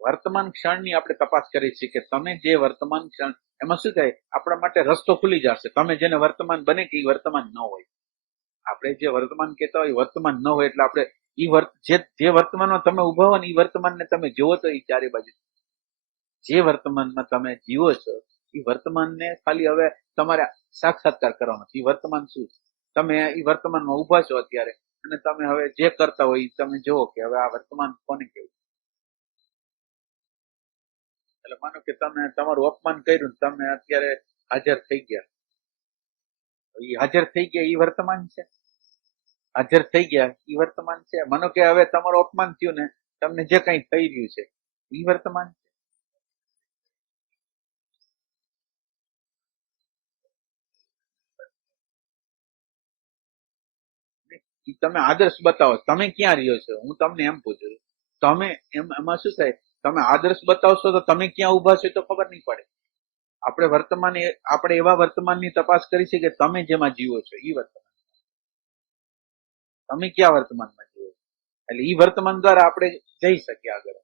વર્તમાન ક્ષણની આપણે તપાસ કરીએ છીએ કે તમે જે વર્તમાન ક્ષણ, એમાં શું થાય, આપણા માટે રસ્તો ખુલી જશે. તમે જેને વર્તમાન બને કે એ વર્તમાન ન હોય. આપણે જે વર્તમાન કહેતા હોય વર્તમાન ન હોય, એટલે આપણે જે વર્તમાનમાં તમે ઉભા હો ને એ વર્તમાનને તમે જોવો તો એ ચારે બાજુ જે વર્તમાનમાં તમે જીવો છો એ વર્તમાનને ખાલી હવે તમારે સાક્ષાત્કાર કરવાનો છે. એ વર્તમાન શું છે? તમે એ વર્તમાનમાં ઉભા છો અત્યારે, અને તમે હવે જે કરતા હોય એ તમે જોવો કે હવે આ વર્તમાન કોને કેવું. એટલે માનો કે તમે તમારું અપમાન કર્યું, તમે અત્યારે હાજર થઈ ગયા, એ હાજર થઈ ગયા એ વર્તમાન છે. હાજર થઈ ગયા એ વર્તમાન છે. માનો કે હવે તમારું અપમાન થયું ને તમને જે કઈ થઈ રહ્યું છે એ વર્તમાન છે. તમે આદર્શ બતાવો, તમે ક્યાં રહ્યો છો, હું તમને એમ પૂછું છું. તમે એમાં શું થાય, તમે આદર્શ બતાવશો તો તમે ક્યાં ઉભા છો તો ખબર નહીં પડે. આપણે એવા વર્તમાનની તપાસ કરી છે કે તમે જેમાં જીવો છો એ વર્તમાન, તમે ક્યાં વર્તમાનમાં જીવો છો. એટલે એ વર્તમાન દ્વારા આપણે જઈ શકીએ આગળ.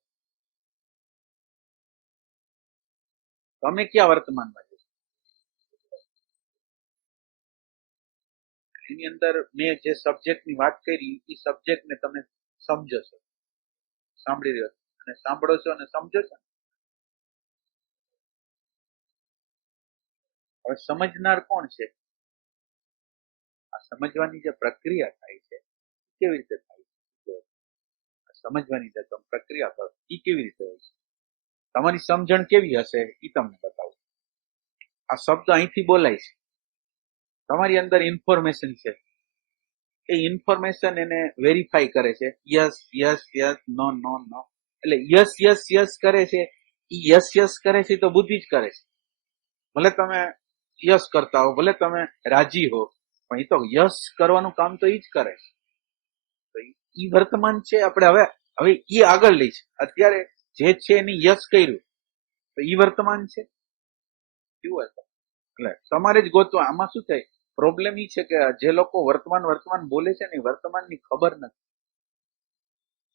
તમે ક્યાં વર્તમાનમાં છો એની અંદર મેં જે સબ્જેક્ટની વાત કરી એ સબ્જેક્ટને તમે સમજો છો, સાંભળી રહ્યો છો અને સાંભળો છો અને સમજો છો. હવે સમજનાર કોણ છે? આ સમજવાની જે પ્રક્રિયા થાય છે કેવી રીતે થાય છે? સમજવાની જે તમે પ્રક્રિયા કરો એ કેવી રીતે હોય છે? તમારી સમજણ કેવી હશે એ તમને બતાવું. આ શબ્દ અહીંથી બોલાય છે, તમારી અંદર ઇન્ફોર્મેશન છે, એ ઇન્ફોર્મેશન એને વેરીફાઈ કરે છે. યસ યસ યસ, નો નો નો. એટલે યસ યસ યસ કરે છે. એ યસ યસ કરે છે તો બુદ્ધિ જ કરે છે. ભલે તમે યસ કરતા હો, ભલે તમે રાજી હો, પણ એ તો યસ કરવાનું કામ તો એ જ કરે છે. તો એ વર્તમાન છે. આપણે હવે હવે એ આગળ લઈ છે. અત્યારે જે છે એની યસ કર્યું તો એ વર્તમાન છે. કેવું વર્તમાન? એટલે તમારે જ ગોતવા. આમાં શું થાય, પ્રોબ્લેમ એ છે કે જે લોકો વર્તમાન વર્તમાન બોલે છે ને એ વર્તમાનની ખબર નથી.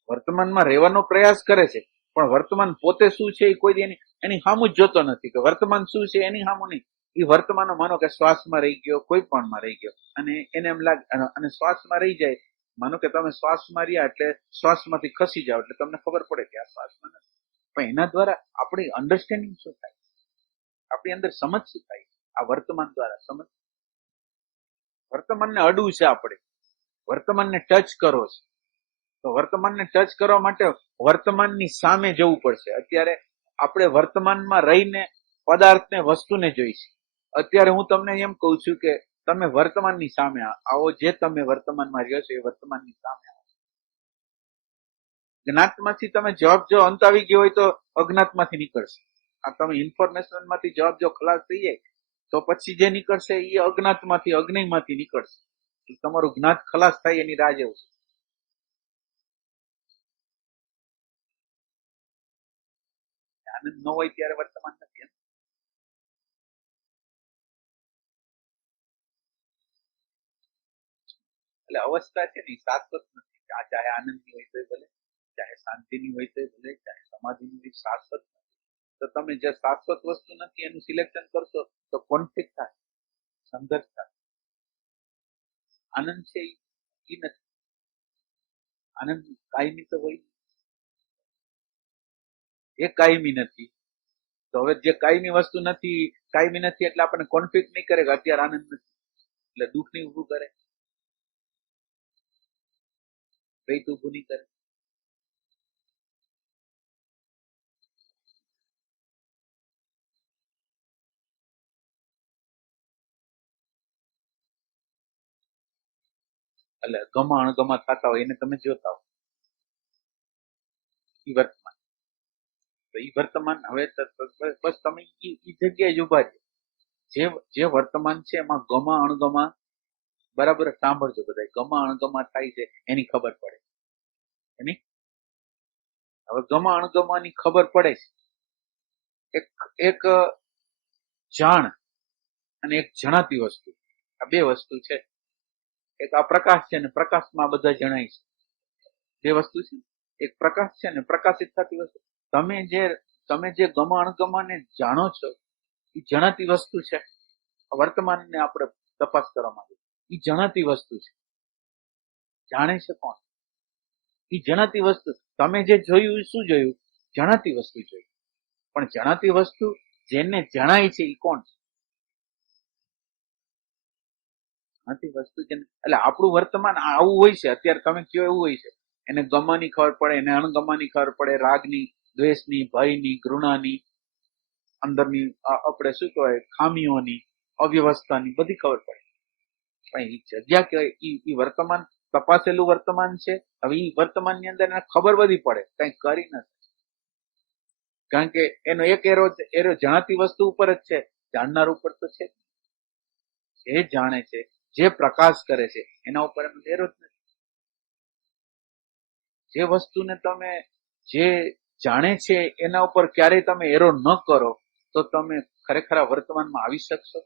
વર્તમાનમાં રહેવાનો પ્રયાસ કરે છે, પણ વર્તમાન પોતે શું છે એ કોઈ એની સામું જ જોતો નથી. કે વર્તમાન શું છે એની સામું નહીં. એ વર્તમાન માનો કે શ્વાસમાં રહી ગયો, કોઈ પણમાં રહી ગયો, અને એને એમ લાગે, અને શ્વાસમાં રહી જાય. માનો કે તમે શ્વાસમાં રહ્યા એટલે શ્વાસમાંથી ખસી જાઓ એટલે તમને ખબર પડે કે આ શ્વાસમાં નથી. પણ એના દ્વારા આપણી અન્ડરસ્ટેન્ડિંગ શું થાય, આપણી અંદર સમજ શું થાય? આ વર્તમાન દ્વારા સમજ. વર્તમાનને અડવું છે આપણે, વર્તમાનને ટચ કરો છે. તો વર્તમાનને ટચ કરવા માટે વર્તમાનની સામે જવું પડશે. અત્યારે આપણે વર્તમાનમાં રહીને પદાર્થને વસ્તુને જોઈશે. અત્યારે હું તમને એમ કહું છું કે તમે વર્તમાનની સામે આવો, જે તમે વર્તમાનમાં રહ્યો છો એ વર્તમાનની સામે આવો. જ્ઞાતમાંથી તમે જવાબ જો અંત આવી ગયો હોય તો અજ્ઞાતમાંથી નીકળશે. આ તમે ઇન્ફોર્મેશન માંથી જવાબ જો ખલાસ થઈ જાય તો પછી જે નીકળશે એ અજ્ઞાતમાંથી, અગ્નિમાંથી નીકળશે. તમારું જ્ઞાત ખલાસ થાય એની રાહ જેવું છે. આનંદ ન હોય ત્યારે વર્તમાન નથી. એટલે અવસ્થા છે ને શાશ્વત નથી. ચાહે આનંદની હોય તો ભલે, ચાહે શાંતિની હોય તો ભલે, ચાહે સમાધિની હોય, શાશ્વત નથી. તો તમે જે શાશ્વત વસ્તુ નથી એનું સિલેક્શન કરશો તો કોન્ફ્લિક્ટ થાય, સંઘર્ષ થાય. આનંદ છે એ નથી. આનંદ કાયમી તો હોય, એ કાયમી નથી. તો હવે જે કાયમી વસ્તુ નથી, કાયમી નથી એટલે આપણને કોન્ફ્લિક્ટ નહીં કરે કે અત્યારે આનંદ નથી, એટલે દુઃખ નહીં ઉભું કરે, દ્વૈત ઉભું નહીં કરે. એટલે ગમા અણગમા થતા હોય એને તમે જોતા હો, એ વર્તમાન. તો એ વર્તમાન હવે બસ તમે એ જગ્યાએ જ ઉભા રહ્યો. જે વર્તમાન છે એમાં ગમા અણગમા બરાબર સાંભળજો બધા, ગમા અણગમા થાય છે એની ખબર પડે. એની હવે ગમા અણગમાની ખબર પડે છે. એક જાણ અને એક જણાતી વસ્તુ, આ બે વસ્તુ છે. એક આ પ્રકાશ છે ને પ્રકાશમાં બધા જણાય છે. બે વસ્તુ છે, એક પ્રકાશ છે ને પ્રકાશિત થતી વસ્તુ. તમે જે ગમા અણગમાને જાણો છો એ જણાતી વસ્તુ છે. વર્તમાનને આપણે તપાસ કરવા માંગીએ, એ જણાતી વસ્તુ છે. જાણે છે કોણ? એ જણાતી વસ્તુ. તમે જે જોયું એ શું જોયું? જણાતી વસ્તુ જોઈ. પણ જણાતી વસ્તુ જેને જણાય છે એ કોણ છે? જણાતી વસ્તુ જેને, એટલે આપણું વર્તમાન આવું હોય છે. અત્યારે તમે કયો એવું હોય છે. એને ગમાની ખબર પડે, એને અણગમાની ખબર પડે, રાગની, દ્વેષની, ભયની, ઘૃણાની, અંદરની આપણે શું કહેવાય ખામીઓની, અવ્યવસ્થાની બધી ખબર પડે. પણ એ જગ્યા કહેવાય એ વર્તમાન તપાસેલું વર્તમાન છે. હવે એ વર્તમાનની અંદર એને ખબર બધી પડે, કઈ કરી નથી. કારણ કે એનો એક એરો જણાતી વસ્તુ ઉપર જ છે, જાણનાર ઉપર તો છે. જે જાણે છે, જે પ્રકાશ કરે છે એના ઉપર એનો એરો જ નથી. જે વસ્તુને તમે જે જાણે છે એના ઉપર ક્યારેય તમે એરો ન કરો તો તમે ખરેખર વર્તમાનમાં આવી શકશો?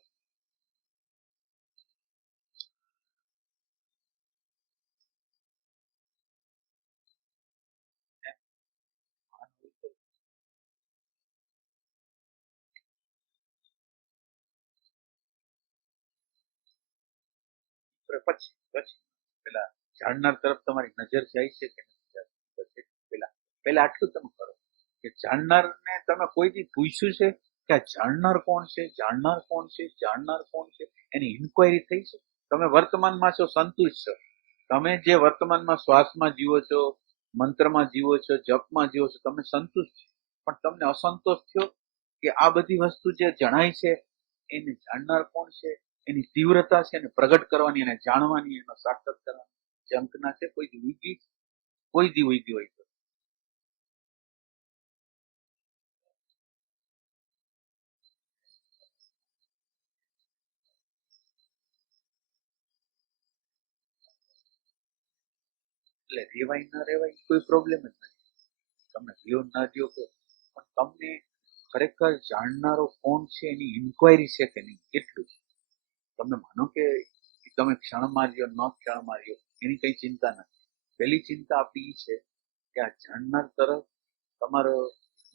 પછી પછી પેલા જાણનાર તરફ તમારી નજર જાય છે કે નથી? પેલા આટલું તમે કરો કે જાણનારને તમે કોઈ દી પૂછ્યું છે કે આ જાણનાર કોણ છે? જાણનાર કોણ છે? જાણનાર કોણ છે? એની ઇન્ક્વાયરી થઈ છે? તમે વર્તમાનમાં છો, સંતુષ્ટ છો. તમે જે વર્તમાનમાં શ્વાસમાં જીવો છો, મંત્રમાં જીવો છો, જપમાં જીવો છો, તમે સંતુષ્ટ છો. પણ તમને અસંતોષ થયો કે આ બધી વસ્તુ જે જણાય છે એને જાણનાર કોણ છે? એની તીવ્રતા છે એને પ્રગટ કરવાની, એને જાણવાની, એનો સાક્ષાત કરવાની ઝંખના છે. કોઈ દી ઉગી? કોઈ દી ઉગી હોય તો એટલે રેવાય ન રેવાય કોઈ પ્રોબ્લેમ જ નથી. તમે જીવો ના જીવો પણ તમને ખરેખર જાણનારો કોણ છે એની ઇન્ક્વાયરી છે કે નહીં એટલું જ. તમે માનો કે તમે ક્ષણ માર્યો ન ક્ષણ માર્યો એની કઈ ચિંતા નથી. પહેલી ચિંતા આપણી એ છે કે આ જાણનાર તરફ તમારો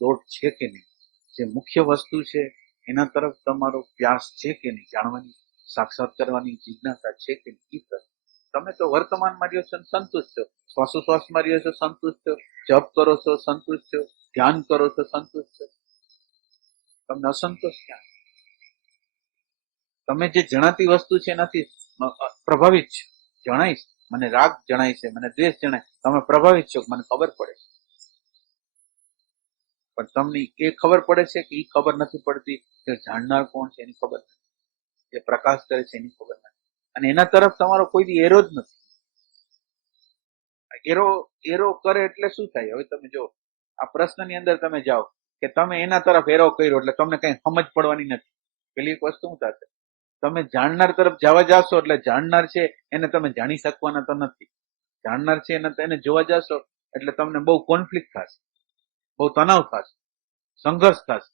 દોટ છે કે નહીં, જે મુખ્ય વસ્તુ છે એના તરફ તમારો પ્યાસ છે કે નહીં, જાણવાની, સાક્ષાત કરવાની જિજ્ઞાસા છે કે નહીં. એ તરફ તમે તો વર્તમાનમાં રહ્યો છો સંતુષ્ટ છો, શ્વાસોશ્વાસમાં રહ્યો છો સંતુષ્ટ છો, જપ કરો છો સંતુષ્ટ છો, ધ્યાન કરો છો સંતુષ્ટ છો. તમને અસંતોષ ક્યાં? તમે જે જણાતી વસ્તુ છે એનાથી પ્રભાવિત છો. જણાય છે, મને રાગ જણાય છે, મને દ્વેષ જણાય, તમે પ્રભાવિત છો, મને ખબર પડે છે. પણ તમને એ ખબર પડે છે કે એ ખબર નથી પડતી કે જાણનાર કોણ છે એની ખબર નથી, જે પ્રકાશ કરે છે એની ખબર નથી. અને એના તરફ તમારો કોઈ દી એરો જ નથી. એરો કરે એટલે શું થાય? હવે તમે જો આ પ્રશ્નની અંદર તમે જાઓ કે તમે એના તરફ એરો કર્યો એટલે તમને કઈ સમજ પડવાની નથી. પેલી એક વસ્તુ શું થશે? તમે જાણનાર તરફ જવા જાશો એટલે જાણનાર છે એને તમે જાણી શકવાના તો નથી. જાણનાર છે એને જોવા જશો એટલે તમને બહુ કોન્ફ્લિક્ટ થશે, બહુ તણાવ થશે, સંઘર્ષ થશે.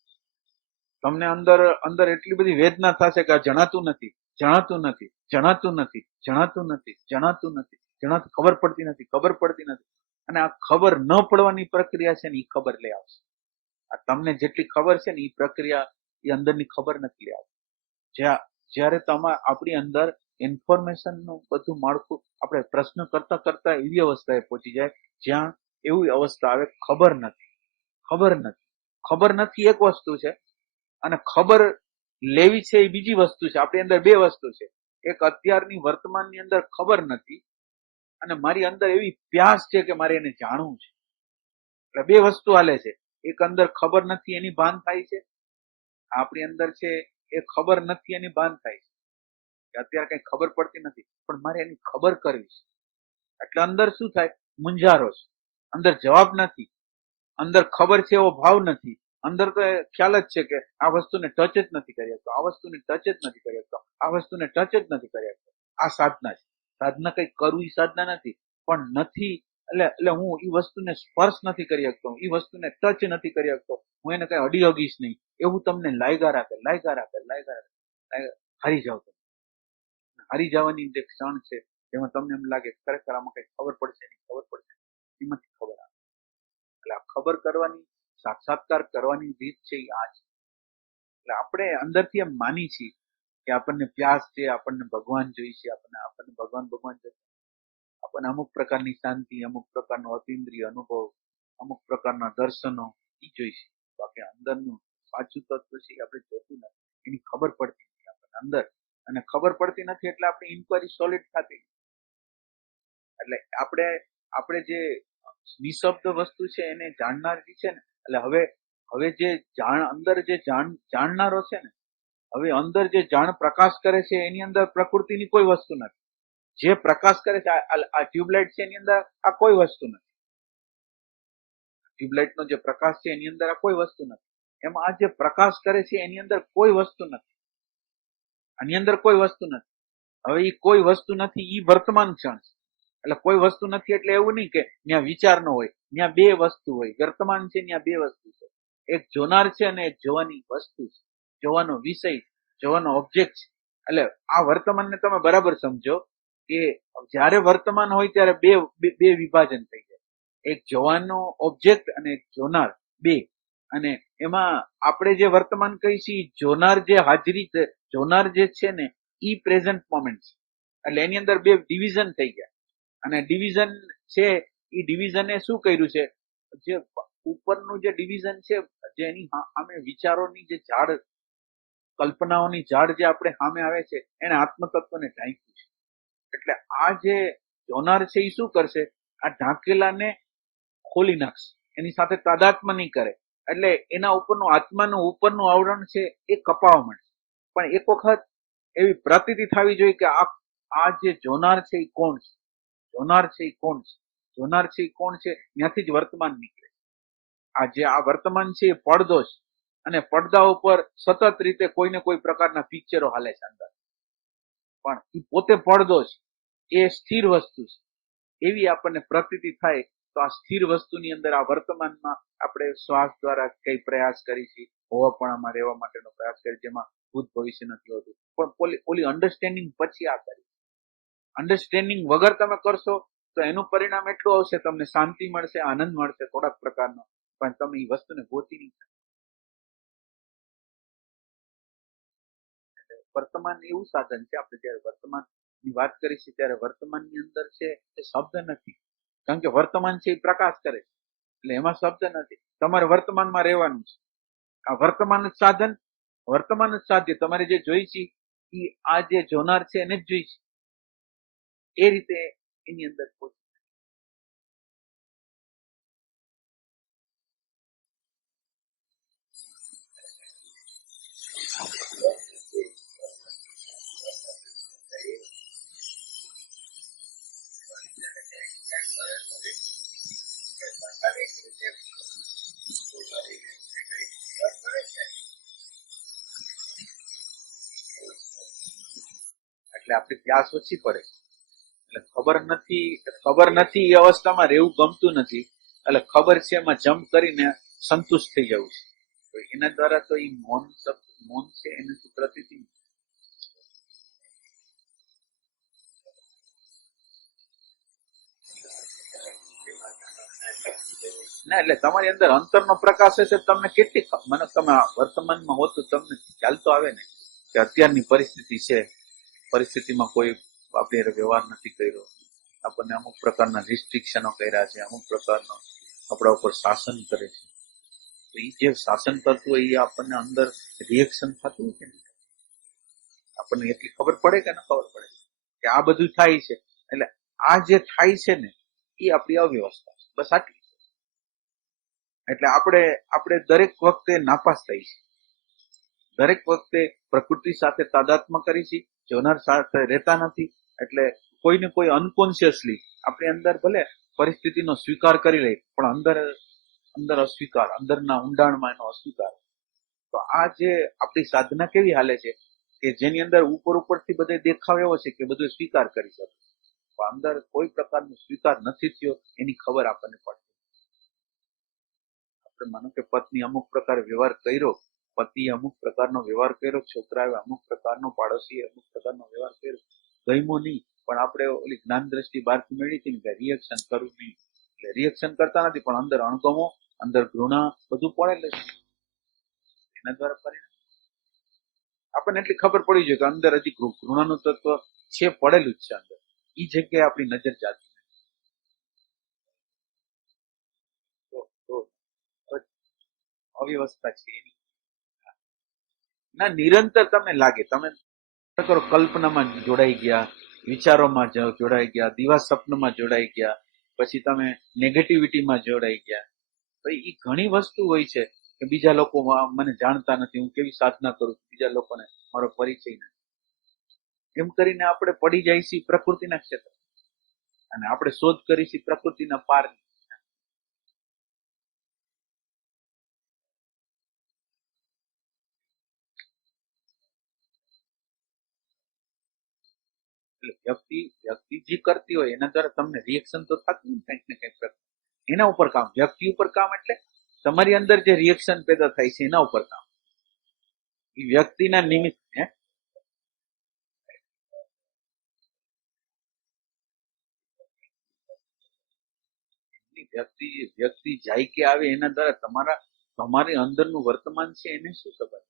તમને અંદર અંદર એટલી બધી વેદના થશે કે આ જણાતું નથી, જણાતું નથી, જણાતું નથી, જણાતું નથી, જણાતું નથી, જણાતું, ખબર પડતી નથી, ખબર પડતી નથી. અને આ ખબર ન પડવાની પ્રક્રિયા છે ને એ ખબર લઈ આવશે. આ તમને જેટલી ખબર છે ને એ પ્રક્રિયા એ અંદરની ખબર નથી લઈ આવતી. જ્યારે આપણી અંદર ઇન્ફોર્મેશન નું બધું માળખું, આપણે પ્રશ્ન કરતા કરતા એવી અવસ્થાએ પહોંચી જાય જ્યાં એવી અવસ્થા આવે ખબર નથી. ખબર નથી, ખબર નથી એક વસ્તુ છે અને ખબર લેવી છે એ બીજી વસ્તુ છે. આપણી અંદર બે વસ્તુ છે. એક અત્યારની વર્તમાનની અંદર ખબર નથી અને મારી અંદર એવી પ્યાસ છે કે મારે એને જાણવું છે. એટલે બે વસ્તુ હાલે છે. એક અંદર ખબર નથી એની ભાન થાય છે, આપણી અંદર છે એ ખબર નથી એની ભાન થાય છે કે અત્યારે કઈ ખબર પડતી નથી પણ મારે એની ખબર કરવી છે. એટલે અંદર શું થાય? મુંજારો છે, અંદર જવાબ નથી, અંદર ખબર છે એવો ભાવ નથી. અંદર તો ખ્યાલ જ છે કે આ વસ્તુને ટચ જ નથી કરી શકતો, આ વસ્તુને ટચ જ નથી કરી શકતો, આ વસ્તુને ટચ જ નથી કરી શકતો. આ સાધના છે. સાધના કઈ કરવું એ સાધના નથી, પણ નથી એટલે હું એ વસ્તુને સ્પર્શ નથી કરી શકતો, એ વસ્તુને ટચ નથી કરી શકતો, હું એને કઈ અડી હગીશ નહીં, એવું તમને લાગ્યા રાખે, હારી જાવ તમે. હારી જવાની જે ક્ષણ છે એમાં તમને એમ લાગે ખરેખર આમાં કઈ ખબર પડશે નહીં, એમાંથી ખબર આવે. એટલે આ ખબર કરવાની, સાક્ષાત્કાર કરવાની રીત છે એ આ છે. એટલે આપણે અંદરથી એમ માની છીએ કે આપણને પ્યાસ છે, આપણને ભગવાન જોઈએ છે, આપણને ભગવાન જોઈએ, આપણને અમુક પ્રકારની શાંતિ, અમુક પ્રકારનો અતિન્દ્રિય અનુભવ, અમુક પ્રકારના દર્શનો એ જોઈશે. બાકી અંદરનું સાચું તત્વ છે એ આપણે જોતું નથી, એની ખબર પડતી નથી આપણને અંદર, અને ખબર પડતી નથી એટલે આપણી ઇન્કવાયરી સોલિડ થતી. એટલે આપણે જે નિશબ્દ વસ્તુ છે એને જાણનાર છે ને, એટલે હવે જે અંદર જે જાણનારો છે ને, હવે અંદર જે જાણ પ્રકાશ કરે છે એની અંદર પ્રકૃતિની કોઈ વસ્તુ નથી. જે પ્રકાશ કરે છે આ ટ્યુબલાઇટ છે એની અંદર આ કોઈ વસ્તુ નથી. ટ્યુબલાઇટ નો જે પ્રકાશ છે એની અંદર આ કોઈ વસ્તુ નથી. એમાં આ જે પ્રકાશ કરે છે એની અંદર કોઈ વસ્તુ નથી, આની અંદર કોઈ વસ્તુ નથી. હવે એ કોઈ વસ્તુ નથી, એ વર્તમાન ક્ષણ છે. એટલે કોઈ વસ્તુ નથી એટલે એવું નહીં કે ત્યાં વિચાર ન હોય, ત્યાં બે વસ્તુ હોય. વર્તમાન છે ત્યાં બે વસ્તુ છે, એક જોનાર છે અને એક જોવાની વસ્તુ છે, જોવાનો વિષય, જોવાનો ઓબ્જેક્ટ છે. એટલે આ વર્તમાનને તમે બરાબર સમજો કે જ્યારે વર્તમાન હોય ત્યારે બે વિભાજન થઈ જાય, એક જોવાનો ઓબ્જેક્ટ અને એક જોનાર, બે. અને એમાં આપણે જે વર્તમાન કહીએ છીએ, જોનાર જે હાજરી છે, જોનાર જે છે ને ઈ પ્રેઝન્ટ મોમેન્ટ છે. એટલે એની અંદર બે ડિવિઝન થઈ ગયા. અને ડિવિઝન છે એ ડિવિઝને શું કર્યું છે, જે ઉપરનું જે ડિવિઝન છે, જે એની સામે વિચારોની જે ઝાડ, કલ્પનાઓની ઝાડ જે આપણે સામે આવે છે, એને આત્મતત્વને ઢાંક્યું છે. એટલે આ જે જોનાર છે એ શું કરશે, આ ઢાંકેલાને ખોલી નાખશે, એની સાથે તાદાત્મ્ય નહીં કરે. એટલે એના ઉપરનું આત્માનું ઉપરનું આવરણ છે એ કપાવા માંડશે. પણ એક વખત એવી પ્રતીતિ થવી જોઈએ કે આ જે જોનાર છે એ કોણ છે, જોનાર છે એ કોણ છે, જોનાર છે એ કોણ છે, ત્યાંથી જ વર્તમાન નીકળે. આ વર્તમાન છે એ પડદો છે, અને પડદા ઉપર સતત રીતે કોઈ ને કોઈ પ્રકારના પિક્ચરો હાલે છે અંદર, પણ એ પોતે પડદો છે, એ સ્થિર વસ્તુ છે. એવી આપણને પ્રતીતિ થાય. તો આ સ્થિર વસ્તુની અંદર આ વર્તમાનમાં આપણે શ્વાસ દ્વારા કઈ પ્રયાસ કરી છે, હોવાપણામાં રહેવા માટેનો પ્રયાસ કરી, જેમાં ભૂત ભવિષ્ય નથી હોતું, પણ ઓલી અન્ડરસ્ટેન્ડિંગ પછી આ કરી. અન્ડરસ્ટેન્ડિંગ વગર તમે કરશો તો એનું પરિણામ એટલું આવશે, તમને શાંતિ મળશે, આનંદ મળશે થોડાક પ્રકારનો, પણ તમે એ વસ્તુને ગોતી નહીં. વર્તમાન એવું સાધન છે. આપણે જયારે વર્તમાન ની વાત કરી છે ત્યારે વર્તમાનની અંદર છે એ શબ્દ નથી, કારણ કે વર્તમાન છે એ પ્રકાશ કરે છે, એટલે એમાં શબ્દ નથી. તમારે વર્તમાનમાં રહેવાનું છે. આ વર્તમાન જ સાધન, વર્તમાન જ સાધ્ય. તમારે જે જોઈ છે એ આ જે જોનાર છે એને જ જોઈ છે, એ રીતે એની અંદર કોઈ. એટલે આપણી પ્યાસ ઓછી પડે, એટલે ખબર નથી એ અવસ્થામાં રહેવું ગમતું નથી. એટલે ખબર છે એમાં જમ્પ કરીને સંતુષ્ટ થઈ જવું છે. તો એના દ્વારા તો એ મૌન છે એનાથી પ્રતીતિ ના. એટલે તમારી અંદર અંતરનો પ્રકાશ હશે, તમને કેટલી મને તમે વર્તમાનમાં હો તો તમને ખ્યાલ તો આવે ને કે અત્યારની પરિસ્થિતિ છે, પરિસ્થિતિમાં કોઈ આપણે વ્યવહાર નથી કર્યો, આપણને અમુક પ્રકારના રિસ્ટ્રિક્શનો કર્યા છે, અમુક પ્રકારનો આપણા ઉપર શાસન કરે છે. તો એ જે શાસન કરતું હોય એ આપણને અંદર રિએક્શન થતું હોય કે નહીં, આપણને એટલી ખબર પડે કે ના ખબર પડે કે આ બધું થાય છે. એટલે આ જે થાય છે ને એ આપણી અવ્યવસ્થા છે, બસ આટલી. એટલે આપણે દરેક વખતે નાપાસ થઈ છે, દરેક વખતે પ્રકૃતિ સાથે તાદાત્મ્ય કરી છે, જોનાર સાથે રહેતા નથી. એટલે કોઈને કોઈ અનકોન્શિયસલી આપણી અંદર ભલે પરિસ્થિતિનો સ્વીકાર કરી લે, પણ અંદર અસ્વીકાર, અંદરના ઊંડાણમાં એનો અસ્વીકાર. તો આ જે આપણી સાધના કેવી હાલે છે કે જેની અંદર ઉપરથી બધે દેખાવ એવો છે કે બધું સ્વીકાર કરી શકે, પણ અંદર કોઈ પ્રકારનો સ્વીકાર નથી થયો એની ખબર આપણને પડતી. આપણે માનો કે પત્ની અમુક પ્રકારે વ્યવહાર કર્યો, પતિએ અમુક પ્રકારનો વ્યવહાર કર્યો, છોકરાએ અમુક પ્રકારનો, પાડોશીએ અમુક પ્રકારનો વ્યવહાર કર્યો, ગમ્યો નહીં, પણ આપણે ઓલી જ્ઞાન દ્રષ્ટિ બહારથી મેળવી હતી કે રિએક્શન કરવું નહીં, એટલે રિએક્શન કરતા નથી, પણ અંદર અણગમો, અંદર ઘૃણા બધું પડેલું છે. એના દ્વારા પરિણામ આપણને એટલી ખબર પડી જોઈએ કે અંદર હજી ઘૃણાનું તત્વ છે, પડેલું જ છે અંદર. એ જગ્યાએ આપણી નજર જાતી તો અવ્યવસ્થા છે એની. ના, નિરંતર તમને લાગે, તમે કરો કલ્પનામાં જોડાઈ ગયા, વિચારોમાં જોડાઈ ગયા, દિવા સ્વપ્નમાં જોડાઈ ગયા, પછી તમે નેગેટિવિટીમાં જોડાઈ ગયા. તો એ ઘણી વસ્તુ હોય છે કે બીજા લોકો મને જાણતા નથી, હું કેવી સાધના કરું, બીજા લોકોને મારો પરિચય નથી, એમ કરીને આપણે પડી જાય છીએ પ્રકૃતિના ક્ષેત્ર, અને આપણે શોધ કરી છીએ પ્રકૃતિના પાર. એટલે વ્યક્તિ જે કરતી હોય એના દ્વારા તમને રિએક્શન તો થતું ને કંઈક ને કંઈક. એના ઉપર કામ, વ્યક્તિ ઉપર કામ એટલે તમારી અંદર જે રિએક્શન પેદા થાય છે એના ઉપર કામ. એ વ્યક્તિના નિમિત્ત વ્યક્તિ જાય કે આવે એના દ્વારા તમારી અંદરનું વર્તમાન છે એને શું ખબર.